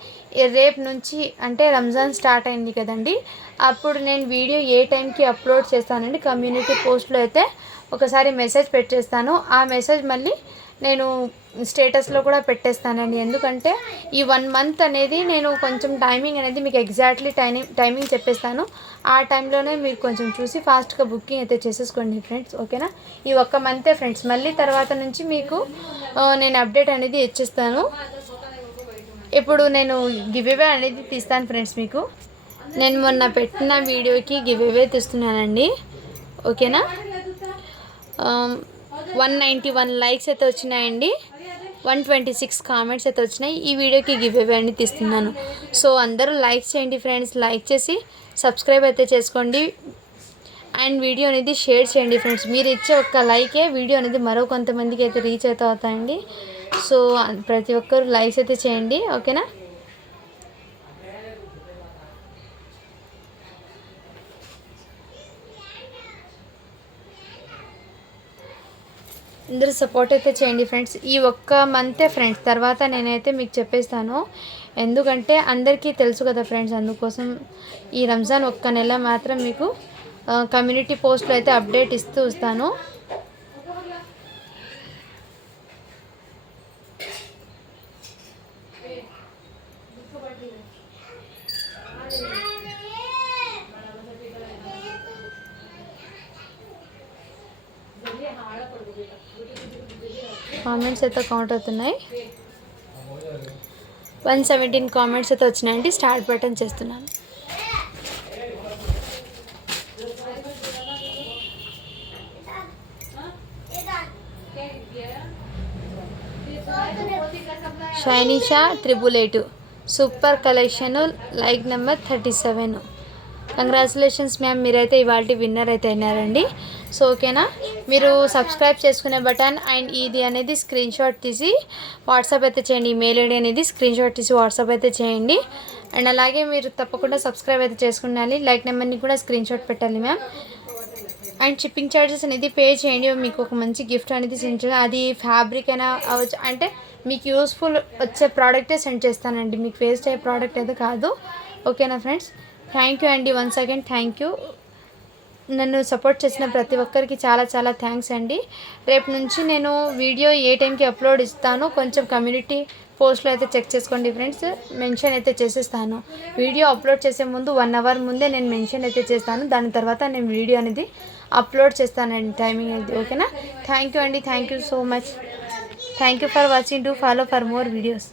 రేపు నుంచి అంటే రంజాన్ స్టార్ట్ అయింది కదండి, అప్పుడు నేను వీడియో ఏ టైంకి అప్లోడ్ చేస్తానండి కమ్యూనిటీ పోస్ట్లో అయితే ఒకసారి మెసేజ్ పెట్టేస్తాను. ఆ మెసేజ్ మళ్ళీ నేను స్టేటస్లో కూడా పెట్టేస్తానండి. ఎందుకంటే ఈ 1 month అనేది నేను కొంచెం టైమింగ్ అనేది మీకు ఎగ్జాక్ట్లీ టైమింగ్ చెప్పేస్తాను. ఆ టైంలోనే మీరు కొంచెం చూసి ఫాస్ట్గా బుకింగ్ అయితే చేసేసుకోండి ఫ్రెండ్స్ ఓకేనా. ఈ 1 month ఫ్రెండ్స్, మళ్ళీ తర్వాత నుంచి మీకు నేను అప్డేట్ అనేది ఇచ్చేస్తాను. ఇప్పుడు నేను గివ్ అవే అనేది తీస్తాను ఫ్రెండ్స్. మీకు నేను మొన్న పెట్టిన వీడియోకి గివ్ అవే తీస్తున్నానండి ఓకేనా. 191 likes అయితే వచ్చినాయండి, 126 కామెంట్స్ అయితే వచ్చినాయి. ఈ వీడియోకి గివ్ అవే అని తీస్తున్నాను. సో అందరూ లైక్ చేయండి ఫ్రెండ్స్, లైక్ చేసి సబ్స్క్రైబ్ అయితే చేసుకోండి అండ్ వీడియో అనేది షేర్ చేయండి ఫ్రెండ్స్. మీరు ఇచ్చే ఒక్క లైకే వీడియో అనేది మరో కొంతమందికి అయితే రీచ్ అయితే అవుతాయండి. సో ప్రతి ఒక్కరు లైక్స్ అయితే చేయండి ఓకేనా. అందరూ సపోర్ట్ అయితే చేయండి ఫ్రెండ్స్. ఈ 1 month ఫ్రెండ్స్, తర్వాత నేనైతే మీకు చెప్పేస్తాను. ఎందుకంటే అందరికీ తెలుసు కదా ఫ్రెండ్స్, అందుకోసం ఈ రంజాన్ 1 నెల మాత్రం మీకు కమ్యూనిటీ పోస్ట్లో అయితే అప్డేట్ ఇస్తూ వస్తాను. కామెంట్స్ అయితే కౌంట్ అవుతున్నాయి. 117 కామెంట్స్ అయితే వచ్చినాయండి. స్టార్ట్ బటన్ చేస్తున్నాను. షైనిషా 888 super collection, like number 37. Congratulations ma'am, మీరైతే ఇవాళ విన్నర్ అయితే అయినారండి. సో ఓకేనా, మీరు సబ్స్క్రైబ్ చేసుకునే బటన్ అండ్ ఇది అనేది స్క్రీన్ షాట్ తీసి వాట్సాప్ అయితే చేయండి. ఈమెయిల్ ఐడి అనేది స్క్రీన్ షాట్ తీసి వాట్సాప్ అయితే చేయండి. అండ్ అలాగే మీరు తప్పకుండా సబ్స్క్రైబ్ అయితే చేసుకున్నాలి. లైక్ నెంబర్ని కూడా స్క్రీన్ షాట్ పెట్టాలి మ్యామ్. అండ్ షిప్పింగ్ ఛార్జెస్ అనేది పే చేయండి. మీకు ఒక మంచి గిఫ్ట్ అనేది సెండ్ చేయాలి. అది ఫ్యాబ్రిక్ అయినా అవ్వచ్చు, అంటే మీకు యూస్ఫుల్ వచ్చే ప్రోడక్టే సెండ్ చేస్తానండి, మీకు వేస్ట్ అయ్యే ప్రోడక్ట్ అయితే కాదు ఓకేనా ఫ్రెండ్స్. థ్యాంక్ యూ అండి, వన్స్ అగైన్ థ్యాంక్ యూ. నన్ను సపోర్ట్ చేసిన ప్రతి ఒక్కరికి చాలా చాలా థ్యాంక్స్ అండి. రేపు నుంచి నేను వీడియో ఏ టైంకి అప్లోడ్ ఇస్తానో కొంచెం కమ్యూనిటీ పోస్ట్లో అయితే చెక్ చేసుకోండి ఫ్రెండ్స్. మెన్షన్ అయితే చేసేస్తాను. వీడియో అప్లోడ్ చేసే ముందు 1 hour ముందే నేను మెన్షన్ అయితే చేస్తాను. దాని తర్వాత నేను వీడియో అనేది అప్లోడ్ చేస్తానండి, టైమింగ్ అనేది ఓకేనా. థ్యాంక్ యూ అండి, thank you so much. Thank you for watching. Do follow for more videos.